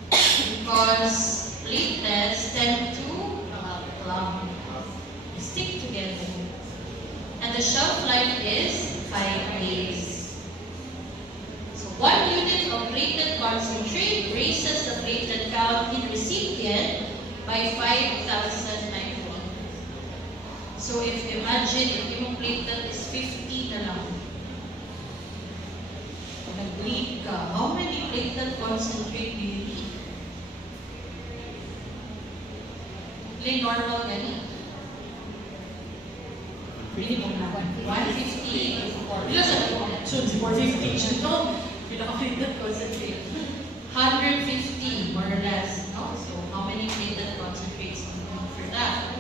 Because platelets tend to clump, stick together. And the shelf life is 5 days. So 1 unit of platelet concentrate raises the platelet count in recipient by 5,000 micron. So if imagine if yung platelet is 50 na lang. Nag-bleed ka, how many platelet concentrate do you need? Play normal ganit. Minimum na 150. Ilan sa ito? So, 450. So, pinaka-platelet concentrate. 150, more or less. No? So, how many platelet concentrates do you need for that?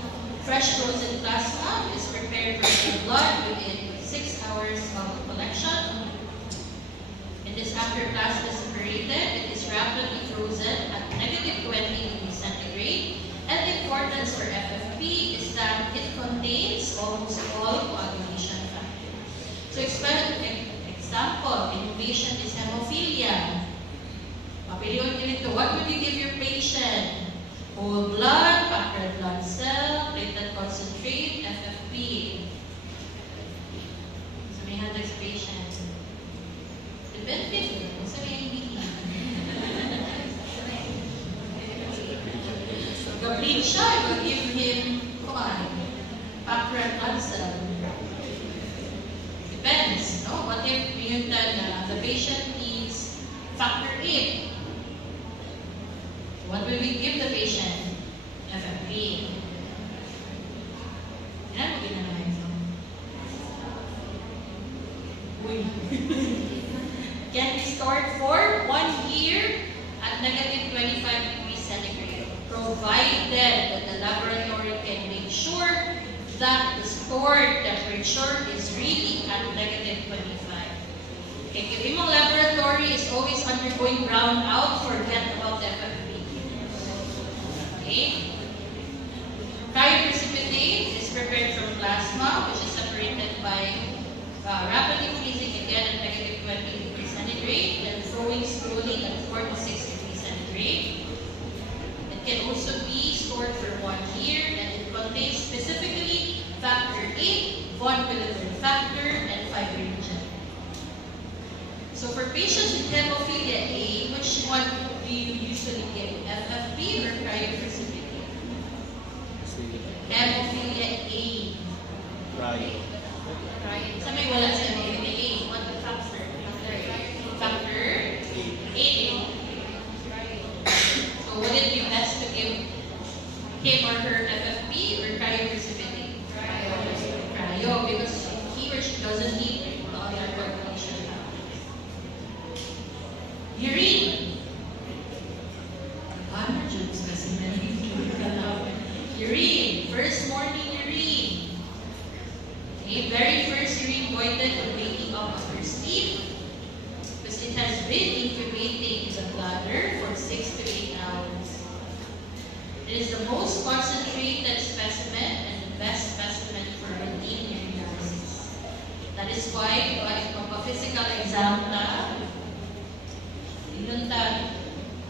Fresh frozen plasma is prepared from the blood within 6 hours of collection. And this after plasma is separated, it is rapidly frozen at -20 degrees centigrade. And the importance for FFP is that it contains almost all coagulation factors. So example, in patient is hemophilia. Papilion nito, what would you give your patient? Whole blood, packed red blood cell, platelet concentrate, FFP. So may handle sa patient. Depende. Sa may hindi. Pag-bleed siya, I will give him, packed red blood cell. Depends, no? What if yun the patient needs factor VIII? What will we give the patient? FFP. Yan mo ginagawa ito. Uy. Can be stored for 1 year at -25 degrees centigrade, provided that the laboratory can make sure that the stored temperature is really at -25. Okay, if your laboratory is always undergoing brownout, forget about the FFP. Okay? Cryoprecipitate is prepared from plasma, which is separated by rapidly freezing again at -20 degrees centigrade, then throwing slowly at 4 to 6 degrees centigrade. It can also be stored for 1 year, and it contains specifically factor VIII, von Willebrand factor, and fibrinogen. So for patients with hemophilia A, which one do you usually give? FFP or cryoprecipitate? Hemophilia A. Right. Sa may wala sa hemophilia A, what the factor? Factor VIII. So would it be best to give him or her FFP or cryoprecipitate? Cryo, because he or she doesn't need the other coagulation factors. Urine. Urine. First morning urine. Okay, very first urine voided on waking up after sleep, because it has been incubating in the bladder for 6 to 8 hours. It is the most concentrated specimen and the best specimen for routine urinalysis. That is why, a physical exam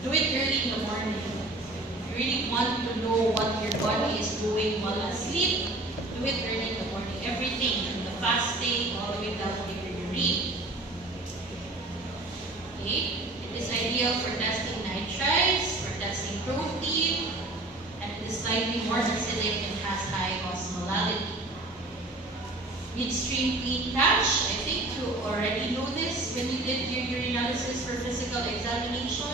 do it early in the morning. If you really want to know what your body is doing while asleep, do it early in the morning. Everything, from the fasting all the way down to your urine. Okay? It is ideal for testing nitrites, for testing protein, and it is slightly more acidic and has high osmolality. Midstream clean patch, I think you already know this when you did your urinalysis for physical examination.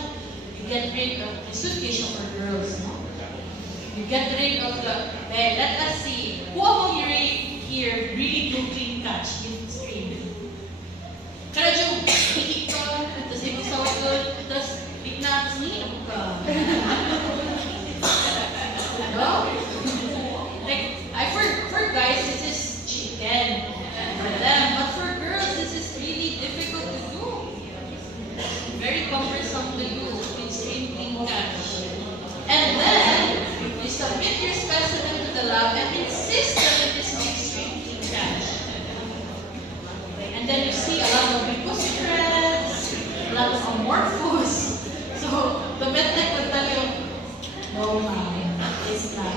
You get rid of the suitcase for girls, no? You get rid of the, let us see. Who among you here really do clean catch in stream? Kaya yung ikik ka, tapos ibang sawag ko, tapos bigla, ako ka. No? Like, for guys, this is chicken. For them. But for girls, this is really difficult to do. Very cumbersome to do with stream clean catch. And then, you submit your specimen to the lab and insist that it is stream clean catch. And then you see a lot of mucus threads, a lot of amorphous. So, the medtech will tell you, no ma'am, it's not.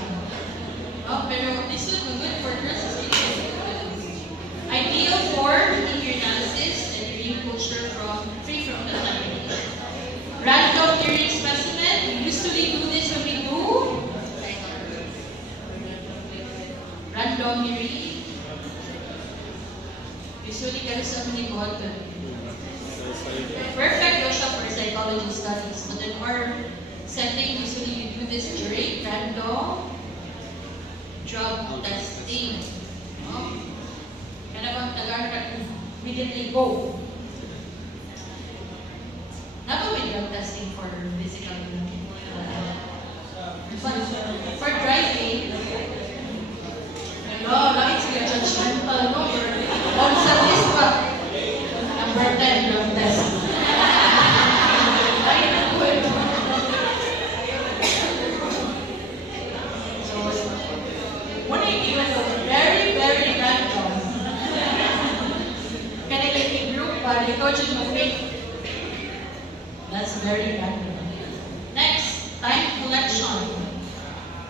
Oh, pero this would be good for girls. Ideal for urinalysis and urine culture free from contamination. Random urine specimen. We usually do this when we do random urine. Usually, kaya sa mga ito. Perfect siya for psychology studies. But in our setting, usually we do this during random drug testing. Kaya bang tagar immediately go. Not only drug testing for physical for driving. No, bakit sila judgmental, no? On sa list pa. Number 10, drug test. Ay, nakuha. So, when I give it very, very random. Can I get a group by the coach in my face? That's very random. Next, time collection.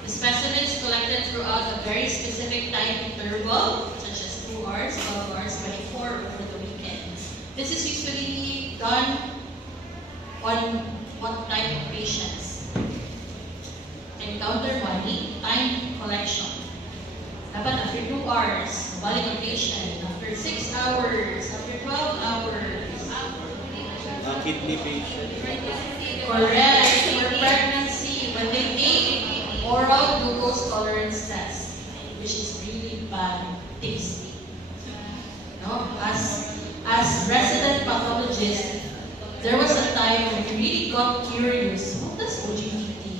The specimen is collected throughout a very specific time interval, such as 2 hours, 12 hours, 24 over the weekend. This is usually done on what type of patients? Encounter 1, time collection. Dapat after 2 hours, balik ang patient. After 6 hours, after 12 hours. Kidney patient. Correct. For pregnancy, when they take oral glucose tolerance test, which is really bad tasty. No? As resident pathologist, there was a time when we really got curious. What does OGTT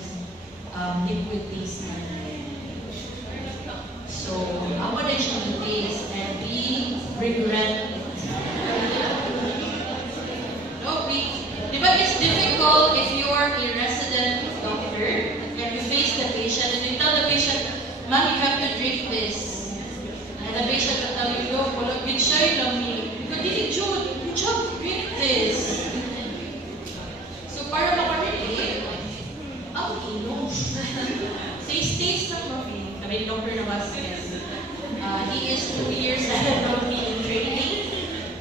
liquid taste like? So, ako din siya taste and we regret it. No, it's difficult if you are a resident doctor and you face the patient and you tell the patient, "Ma'am, you have to drink this." And the patient will tell you, "No, wala bitchay lang ni." Because dili Jude, you just drink this. So para makarelate, ang inom. Taste lang mafi. Kami doctor na ba siya? He is 2 years ahead of me in training,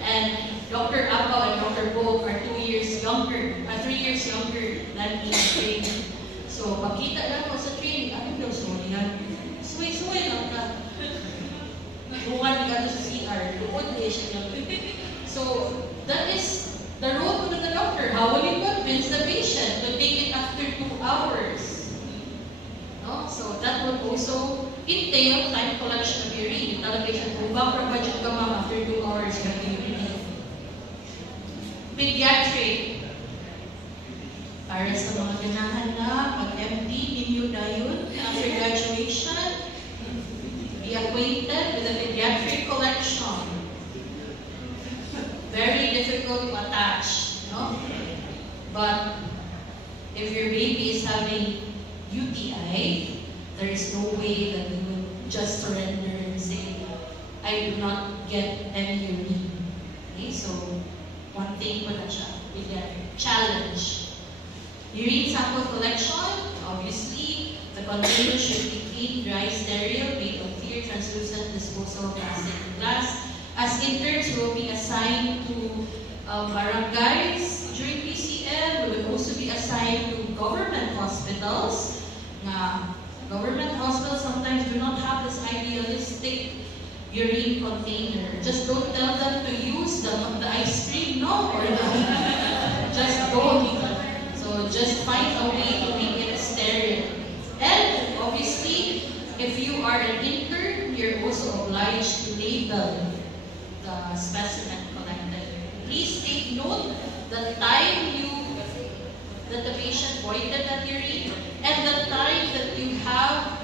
and Dr. Apo and Dr. Bo are 2 years younger, 3 years younger than me in training. So, pagkita lang ko sa training, ano daw sorry yan? Suway-suway lang ka. Bukan ka to sa CR, lukod niya siya lang. So, that is the role of the doctor. How will you convince the patient to take it after 2 hours? No? So, that will also entail time collection of urine. You tell the patient, "Ubang budget ka ma'am after 2 hours, you have to urine." Pediatric. Para sa mga ganahan na pag-MD ninyo dayon after graduation, be acquainted with the pediatric collection. Very difficult to attach, no? But if your baby is having UTI, there is no way that you will just surrender and say, "I do not get any urine." Okay, so one thing pa na siya, pediatric challenge. Urine sample collection, obviously, the container should be clean, dry, sterile, made of clear, translucent, disposable plastic and glass. As interns, you will be assigned to barangays during PCM. We will also be assigned to government hospitals. Government hospitals sometimes do not have this idealistic urine container. Just don't tell them to use the ice cream, no, or just don't. So just find a way to make it sterile. And obviously, are an intern, you're also obliged to label the specimen collected. Please take note the time that the patient voided that urine and the time that you have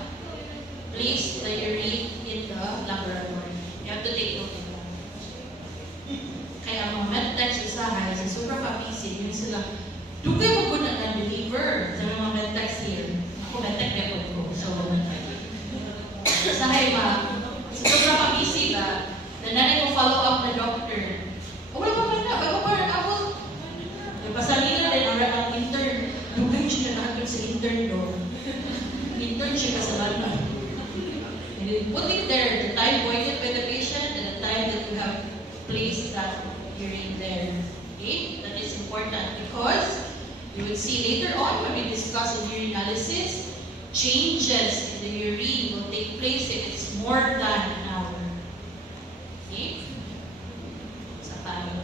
placed the urine in the laboratory. You have to take note of that. Kaya mga medtechs usahay, sa sobrang papisin, yun sila, dugay mo po na deliver sa mga medtechs here. Ako medtech record ko, so usahay ma, sa sobrang papisin na nanay mo follow up na doctor. O wala pa man na, bago pa rin ako. Pasalina din ang intern. Dugay siya na natin sa intern doon. Intern siya kasalanan. Put it there, the time voided by the patient and the time that you have placed that urine there. Okay? That is important because you will see later on when we discuss the urinalysis, changes in the urine will take place if it's more than an hour. Okay? Sa tayo.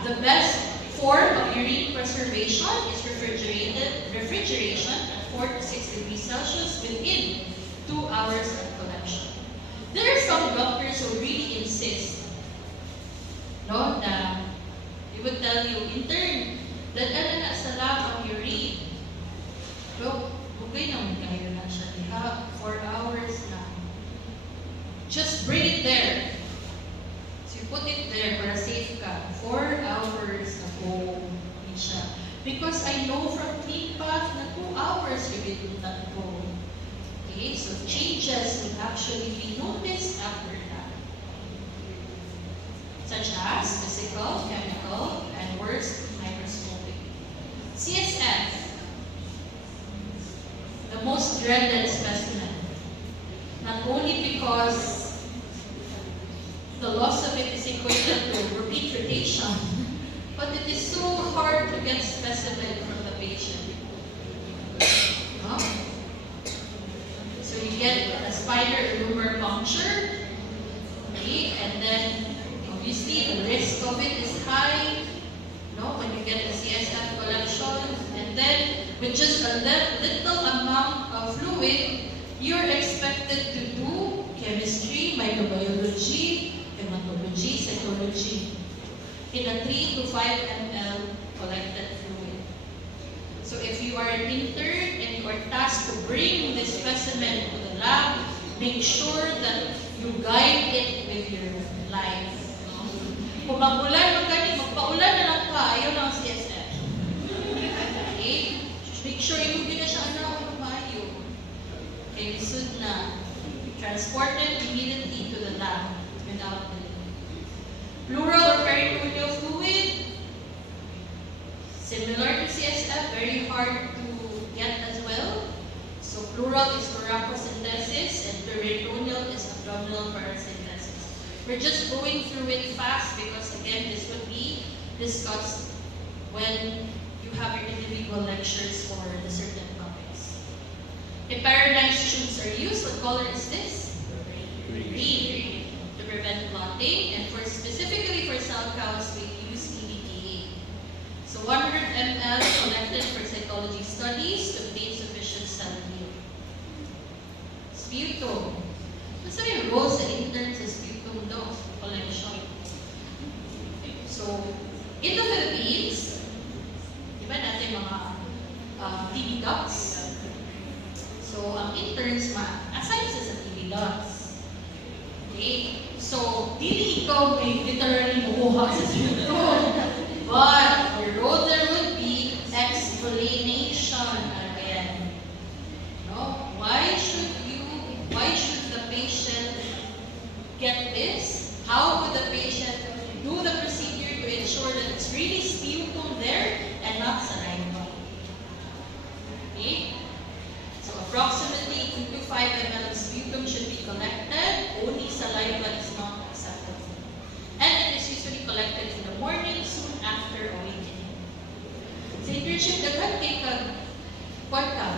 The best form of urine preservation is refrigeration at 4 to 6 degrees Celsius within 2 hours of collection. There are some doctors who really insist, no, that they would tell you, intern, dadala na sa lab ang urine. Pero, okay naman kayo na siya. 4 hours na. Just bring it there. So you put it there para safe ka. 4 hours ago siya. Because I know from CleanPath na 2 hours you will not go. Okay, so changes will actually be noticed after that. Such as physical, chemical, and worse, microscopic. CSF, the most dreaded specimen. Not only because the loss of it is equated to repeat rotation, but it is so hard to get specimen from the patient. No? So you get a spider lumbar puncture, okay, and then obviously the risk of it is high, no, when you get a CSF collection, and then with just a little amount of fluid, you're expected to do chemistry, microbiology, hematology, cytology in a 3 to 5 ml collected fluid. So if you are an intern and you are tasked to bring this specimen to the lab, make sure that you guide it with your life. Kung mag-ulan, magpaulan na lang pa, ayaw lang CSF. Okay? Make sure you na siya ano, maayo. Okay, we should na transport it immediately to the lab without delay. Pleural or peritoneal fluid, similar to CSF, very hard to get as well. So pleural is thoracocentesis and peritoneal is abdominal paracentesis. We're just going through it fast because again, this would be discussed when you have your individual lectures for the certain topics. Heparinized tubes are used. What color is this? Green. To prevent clotting, and specifically for cell counts, we use EDTA. So 100 ml collected for cytology studies to obtain sufficient cell yield. Sputum. What's the role sa intern sa sputum daw collection? So, in the Philippines, di ba natin mga TB ducts? So, ang interns assign sa TB ducts. Okay? So, dili ikaw may literally makuha sa sputum. But, there would be explanation again. No? Why should the patient get this? How would the patient do the procedure to ensure that it's really sputum there and not saliva? Okay? So, approximately 2 to 5 ml of sputum should be collected. Only saliva is not acceptable. And it is usually collected in the morning, soon after awakening. Sa internship, daghan kay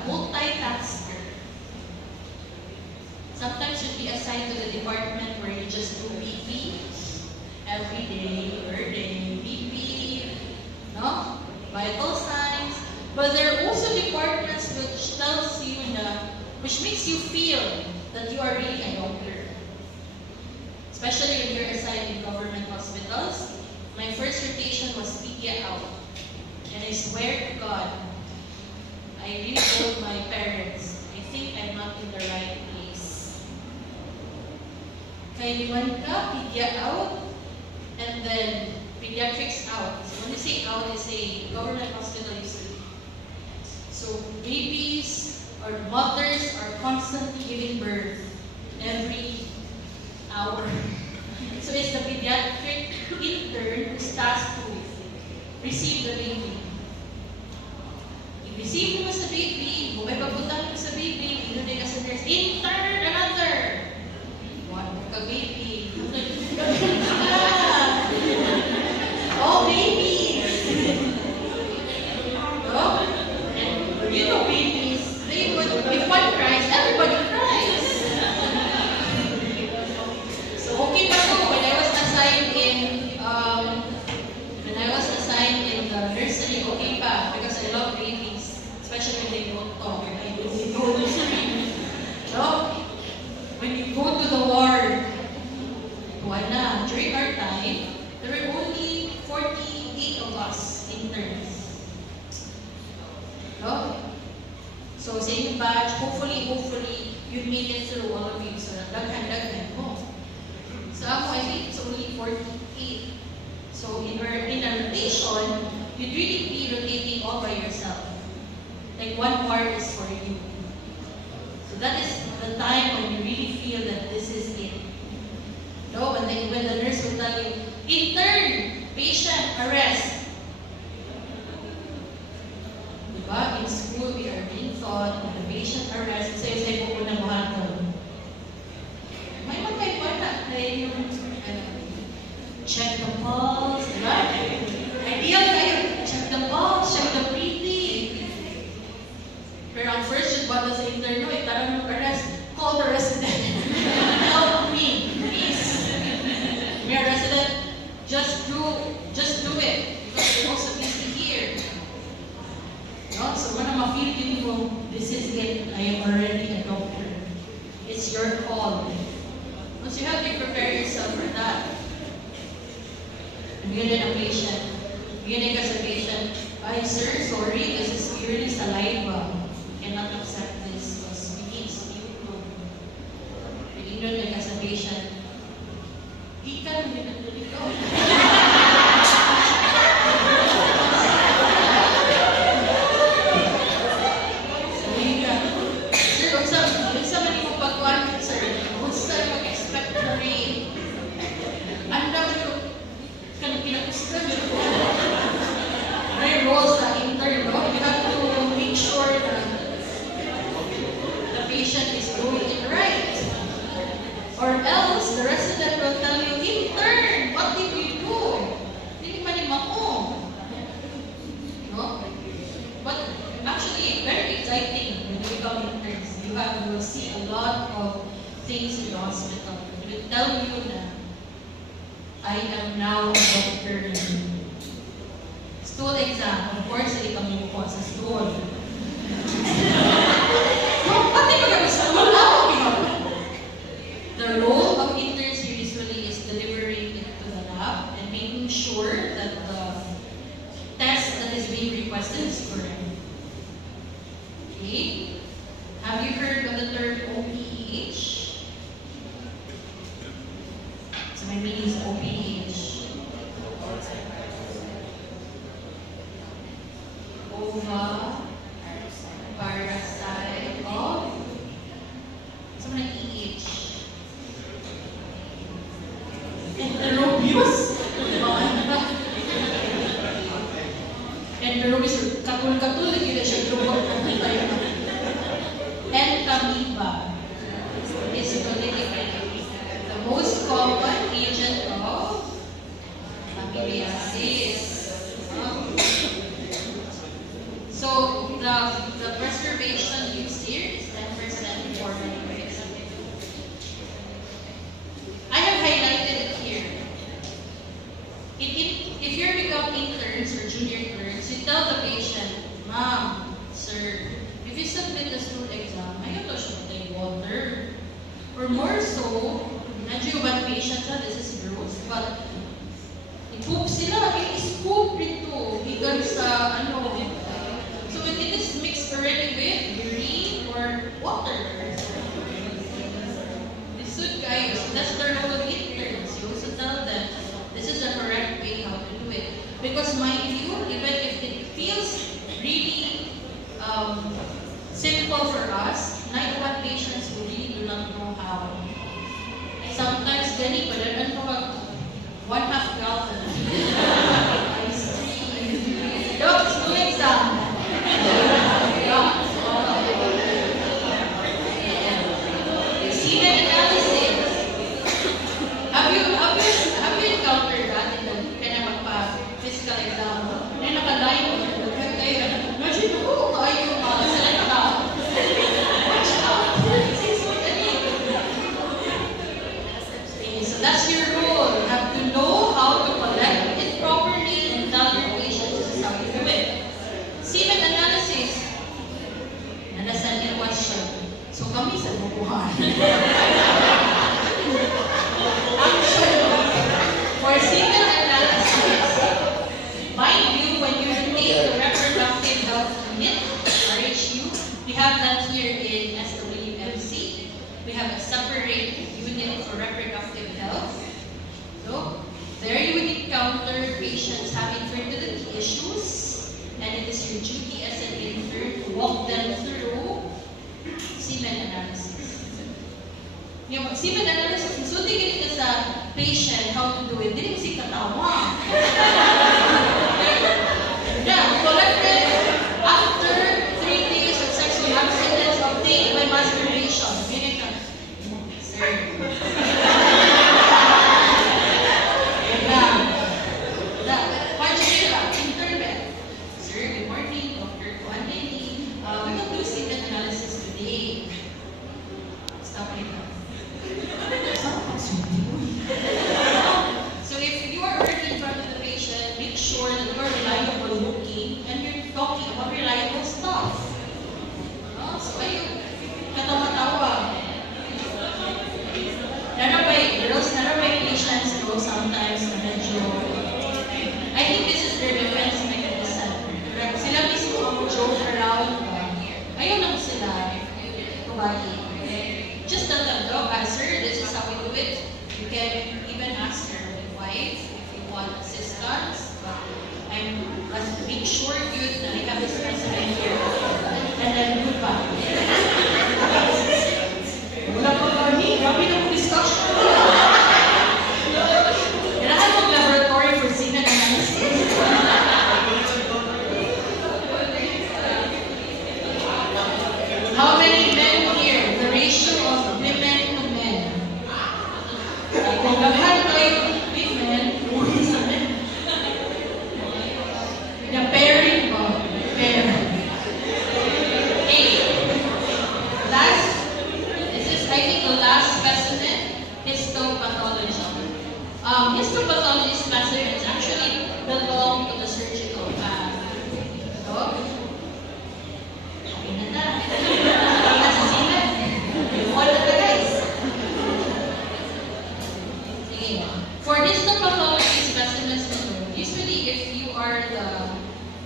multitasker. Sometimes you'll be assigned to the department where you just do BP every day, per day, BP, no? Vital signs. But there are also departments which which makes you feel that you are really a doctor. Especially when you're assigned in government hospitals. My first rotation was Pedia out. And I swear to God, I really told my parents, I think I'm not in the right place. Kaya liwan ka, Pedia out, and then pediatrics out. So when you say out, you say government hospital usually. So babies or mothers are constantly giving birth every hour. So it's the pediatric intern who's tasked to receive the baby. I-receive mo sa baby, bukay pagpuntahan mo sa baby, inunay ka sa nurse, intern another! What ka baby? Oh, babies! No? And you know babies, they would, if one cries, everybody cries. So okay pa to, when I was assigned in the nursery, okay pa, because I love babies, especially when they don't talk and I don't know the scream. No? When you go to the ward, wala. During our time, there were only 48 of us interns. No? So sa inyong batch, hopefully, you made it through all of you. So daghan mo. So ako, I think it's only 48. So in a rotation, you'd really be rotating all by yourself. Like one part is for you. So that is the time when you really feel that this is it. No, when the nurse will tell you, intern, patient, arrest. Diba? In school, we are being taught that the patient arrest, say po na buhaton. May magkaiba na yung check the pulse, diba? Ideal kayo, check the pulse, check the breathing. Pero ang first, just what does the intern know? Itarang mo arrest, call the resident. Help me, please. May resident, just do it. Because you're also busy here. No? So when I'm feeling mo, this is it. I am already a doctor. It's your call. Once you have to prepare yourself for that. Bigyan ng patient. Bigyan ka sa patient. Ay, sir, sorry, this is purely saliva. Cannot accept this because we need sputum. Bigyan ka sa patient. Di ka namin natuligaw. Sabihin ka, sir, unsa man yung pagkuhan, sir? Unsa mag-expect na rin? Andaw yung pinakusgan yun po. May roles sa intern, no? You have to make sure that the patient is doing it right. Or else, the resident will tell you, intern, what did you do? Hindi pa ni mako. No? But actually, very exciting when you become interns. You will see a lot of things in the hospital. It will tell you that I am now a doctor. Stool exam. Of course, hindi kami po sa stool. No, pati ko kami sa stool. The role of interns usually is delivering it to the lab and making sure that the test that is being requested is correct. Okay? Have you heard of the term OPEH? So my meaning is OPH. Ova, parasite of, so my EH. Enterobius? Enterobius, katul-katul, kita siya drobot ang tayo. Entamoeba is the most common agent of amoebiasis. So the preservation used here is 10% for antibiotics. I have highlighted it here. If you're becoming interns or junior interns, you tell the patient, Ma'am, sir, more so, medyo bad patients na, this is gross, but i-poop sila, i-scoop ito, gigan sa ano. So when it is mixed already with urine or water, this should guys, that's the role of interns. You also tell them this is the correct way how to do it. Because mind you, even if it feels really simple for us, 91 patients who really do not know how. Sometimes gani pa rin ang mga 1/2 gallon. Doc, school exam. Semen analysis. Have you encountered that in the kaya magpa-physical exam? Na nakalayo mo kayo. Imagine ko kayo select out. Watch out. So that's your role. You have to know how to collect it properly and tell your patients this is how you do it. Semen analysis. Understand your question. So kami sa bubuhan. For semen analysis, mind you, when you take the reproductive health unit, RHU, we have that here in SWMC. We have a separate unit for reproductive health. So, there you would encounter patients having fertility issues, and it is your duty as an intern to walk them through semen analysis. Yung semen analysis, insulting ganito sa patient how to do it. Hindi mo si katawa. Yeah, collected after 3 days of sexual abstinence obtained by masturbation. Ganito. Sir. Sir, good morning, Dr. Kuandini. We will do semen analysis today. Stop right now. So if you are working in front of the patient, make sure that you are reliable looking and you're talking about reliable stuff. So ayun, katawa-tawa. Girls, patients go sometimes na medyo, I think this is their defense mechanism. Sila mismo ang joke around. Ayaw lang sila kumagi. Just tell them, sir, this is how we do it. You can even ask your wife if you want assistance. Make sure you that I have this specimen here. And then goodbye. Wala pa kami. Grabe na discussion. Kailangan mong laboratory for semen analysis. How many men here? The ratio of women to men. Kung lahat kayo women, uwi sa men. The pairing ba? Pairing. Okay. This is I think the last specimen, histopathology. Histopathology specimen is actually belong to the surgical path. So, for histopathology specimens, usually if you are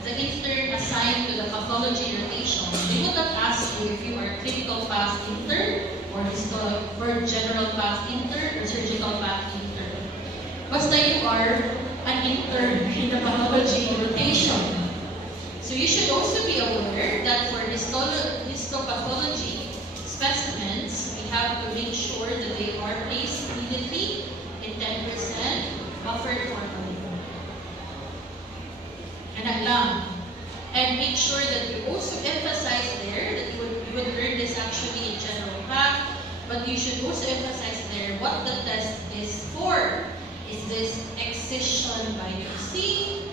the intern assigned to the pathology rotation, they would not ask you if you are clinical path intern or general path intern or surgical path intern. Basta you are an intern in the pathology rotation. So you should also be aware that for histopathology specimens, we have to make sure that they are placed immediately in 10% buffered formalin. And make sure that you also emphasize there that you would learn this actually in general path, but you should also emphasize there what the test is for. Is this excision biopsy?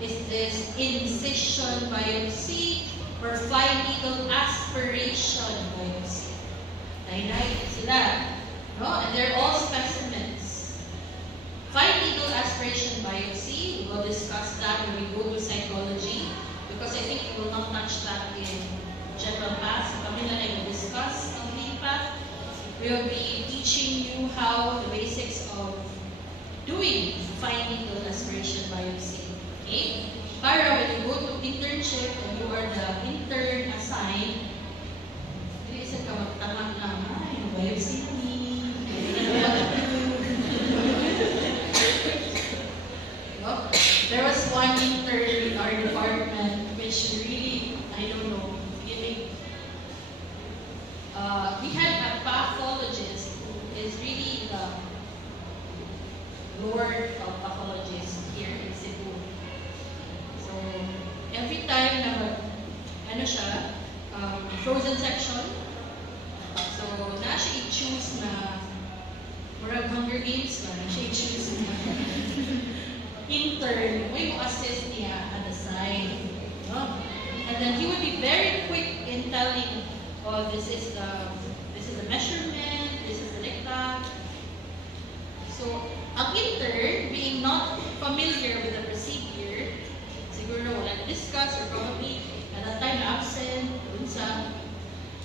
Is this incision biopsy? Or fine needle aspiration biopsy? Dahil sila. No? And they're all specimens. Fine needle aspiration biopsy, we will discuss that when we go to psychology because I think we will not touch that in general path. So kami na lang discuss ang lead path. We'll be teaching you how the basics of doing fine needle aspiration biopsy. Okay? Para when you go to internship and you are the intern assigned, hindi isa ka magtama lang, yung biopsy ni, there was one intern in our department which really, I don't know, we had a pathologist who is really the lord of pathologists here in Cebu. So, every time na frozen section, so na siya i-choose na murag Hunger Games na siya i-choose na intern, may mo assist niya at the side. No? And then he would be very quick in telling, oh, this is the measurement, this is the dicta. So, ang intern, being not familiar with the procedure, siguro wala na-discuss or probably at that time absent, unsa.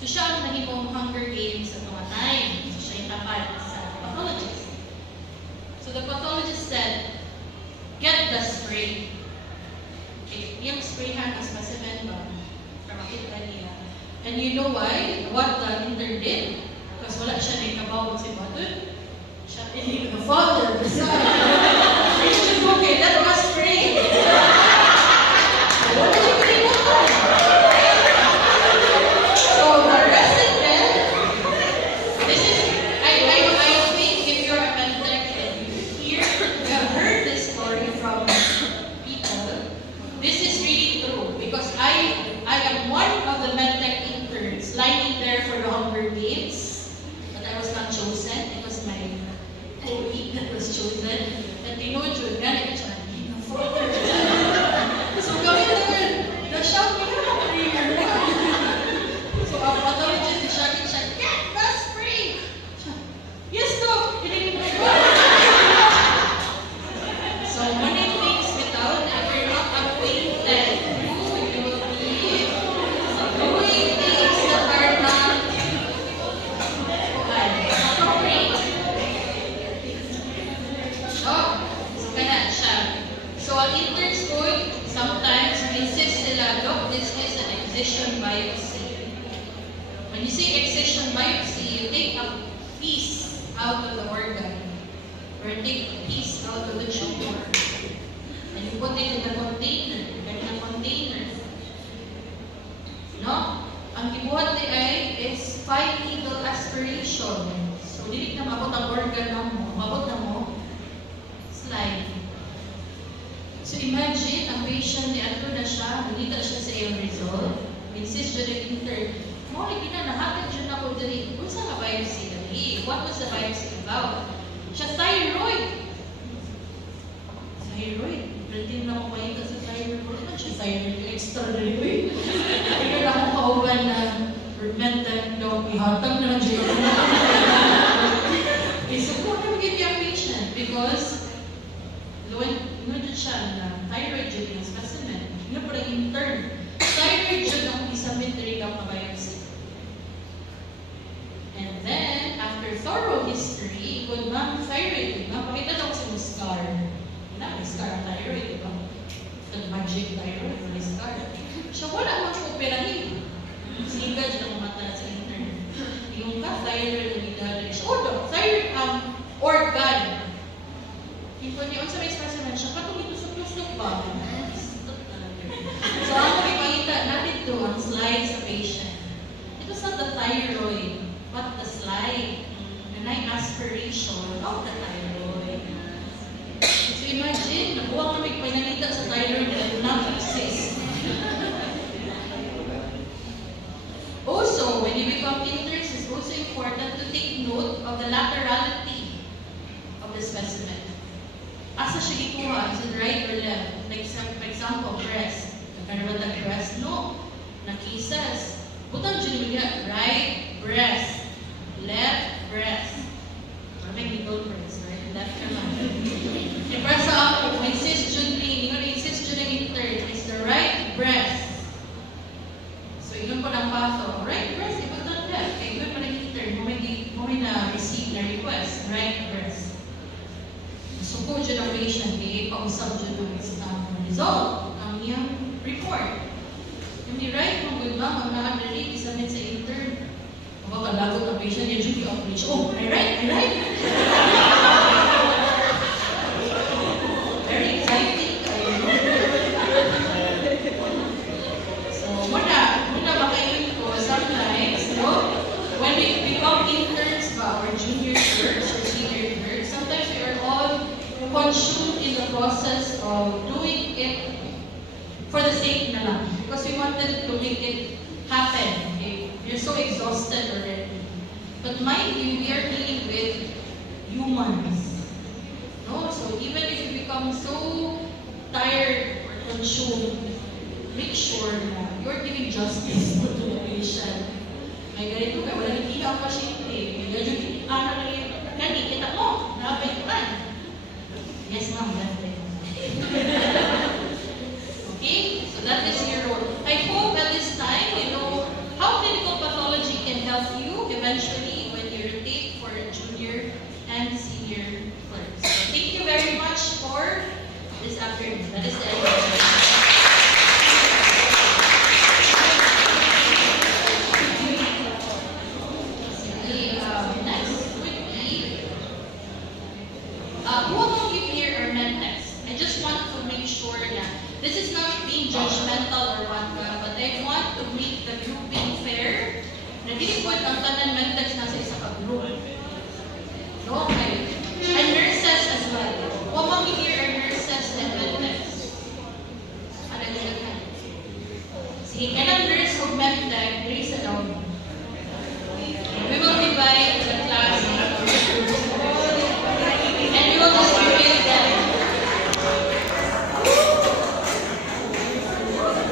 So, siya ang nahimong Hunger Games at mga time. So, siya yung tapat sa pathologist. So, the pathologist said, get the spray. Okay, yung sprayhan ang specimen ba? Para makita niya. And you know why? What the intern did? Because wala siya na ikabawag si Batun. Siya, the father, the son. Okay, that was spray. What did you bring up? So the resident, this is, I think if you're a medtech and you have heard this story from people, this is really true because I am one of the medtech interns lining there for the Hunger Games, but I was not chosen. It was my colleague that was chosen. And you know, Jude, ganit siya. So kami naman, na-shout ko na so ang pathologist, na-shout siya, get the spray! Yes, doc! So many things without, if you're not acquainted, you will be doing things that are not appropriate. So kaya siya. So ang interns ko, sometimes insist sila, look, this is an excision biopsy. When you say excision biopsy, you take a piece out of the organ, or take a piece out of the tumor, and you put it in the container, No? Ang gibuhat ni ay is fine needle aspiration. So, dili na mabot ang organ mo, mabot na mo, slide. So, imagine, ang patient ni ato na siya, nalita siya sa iyong result, insist siya ng intern, mo, nahatid siya na ko dali. Kung saan ka biopsy dali? What was the biopsy about? Siya thyroid. Thyroid? Pwede na ako makita sa thyroid. Ano siya thyroid? Extra thyroid? Pero na akong kauban na mental daw, ihatag na lang siya. So, kung ano give you a patient? Because, ano siya na thyroid dyan yung specimen. Ano pa lang intern? Thyroid dyan ang isabit rin daw na biopsy. And then, after thorough history, kung ma'am thyroid, pakita daw sa scar. May scar ang thyroid, di ba? The magic thyroid, may scar. Siya wala mga operahin. Siga dyan ang mata sa intern. Yung ka, thyroid ang idali. Siya, thyroid organ. Yung po niya, sa may specimen, siya katong ito sa plusok ba? So, ako ipakita natin ito ang slide sa patient. It was not the thyroid, but the slide. And aspiration of the thyroid. So, imagine, nakuha kami pinalita sa thyroid that do not exist. Also, when you become interns, it's also important to take note of the laterality of the specimen. Asa siya gikuha? Is it right or left? Like, for example, breast. Nagkaroon ng breast? No. Nakisas. Butang dyan niya, right breast, left breast. Or may middle breast, right? Left naman. Yung para sa ako, insist dyan rin, insist dyan ang intern, is the right breast. So, yun po ng patho. Right breast, iba na left. Kaya yun pa ng intern, mo may na patient, kaya pausap dyan ng result, ang iyang report. Hindi right, kung good ba, ang nakadali, isamin sa intern. Ako kalagot ang patient niya, dyan yung operation. Oh, I right. Very exciting kayo. So, muna ba kayo ko, sometimes, no? When we become interns ba, or junior clerks, or senior clerks, sometimes we are all consumed in the process of doing it for the sake na lang. Because we wanted to make it happen. Okay? We're so exhausted already. But mind you, we are dealing with humans. No? So even if you become so tired or consumed, make sure na you're giving justice to the patient. May ganito ka, wala hindi ang pasyente. May ganito, na yun. Gani, kita mo, napay ko kan. Yes, ma'am, that's it. Okay, so that is your role. I hope at this time you know how clinical pathology can help you eventually when you rotate for junior and senior clerks. So thank you very much for this afternoon. That is the end of the presentation. Next would be who among you here are medtechs? I just want to make sure that this is not being judgmental or what, but I want to make the grouping fair. Nandito po ang tanan medtechs nasa isa ka-group. Okay. And nurses as well. Who among you here are nurses and medtechs? Sige, kanang nurse o medtech,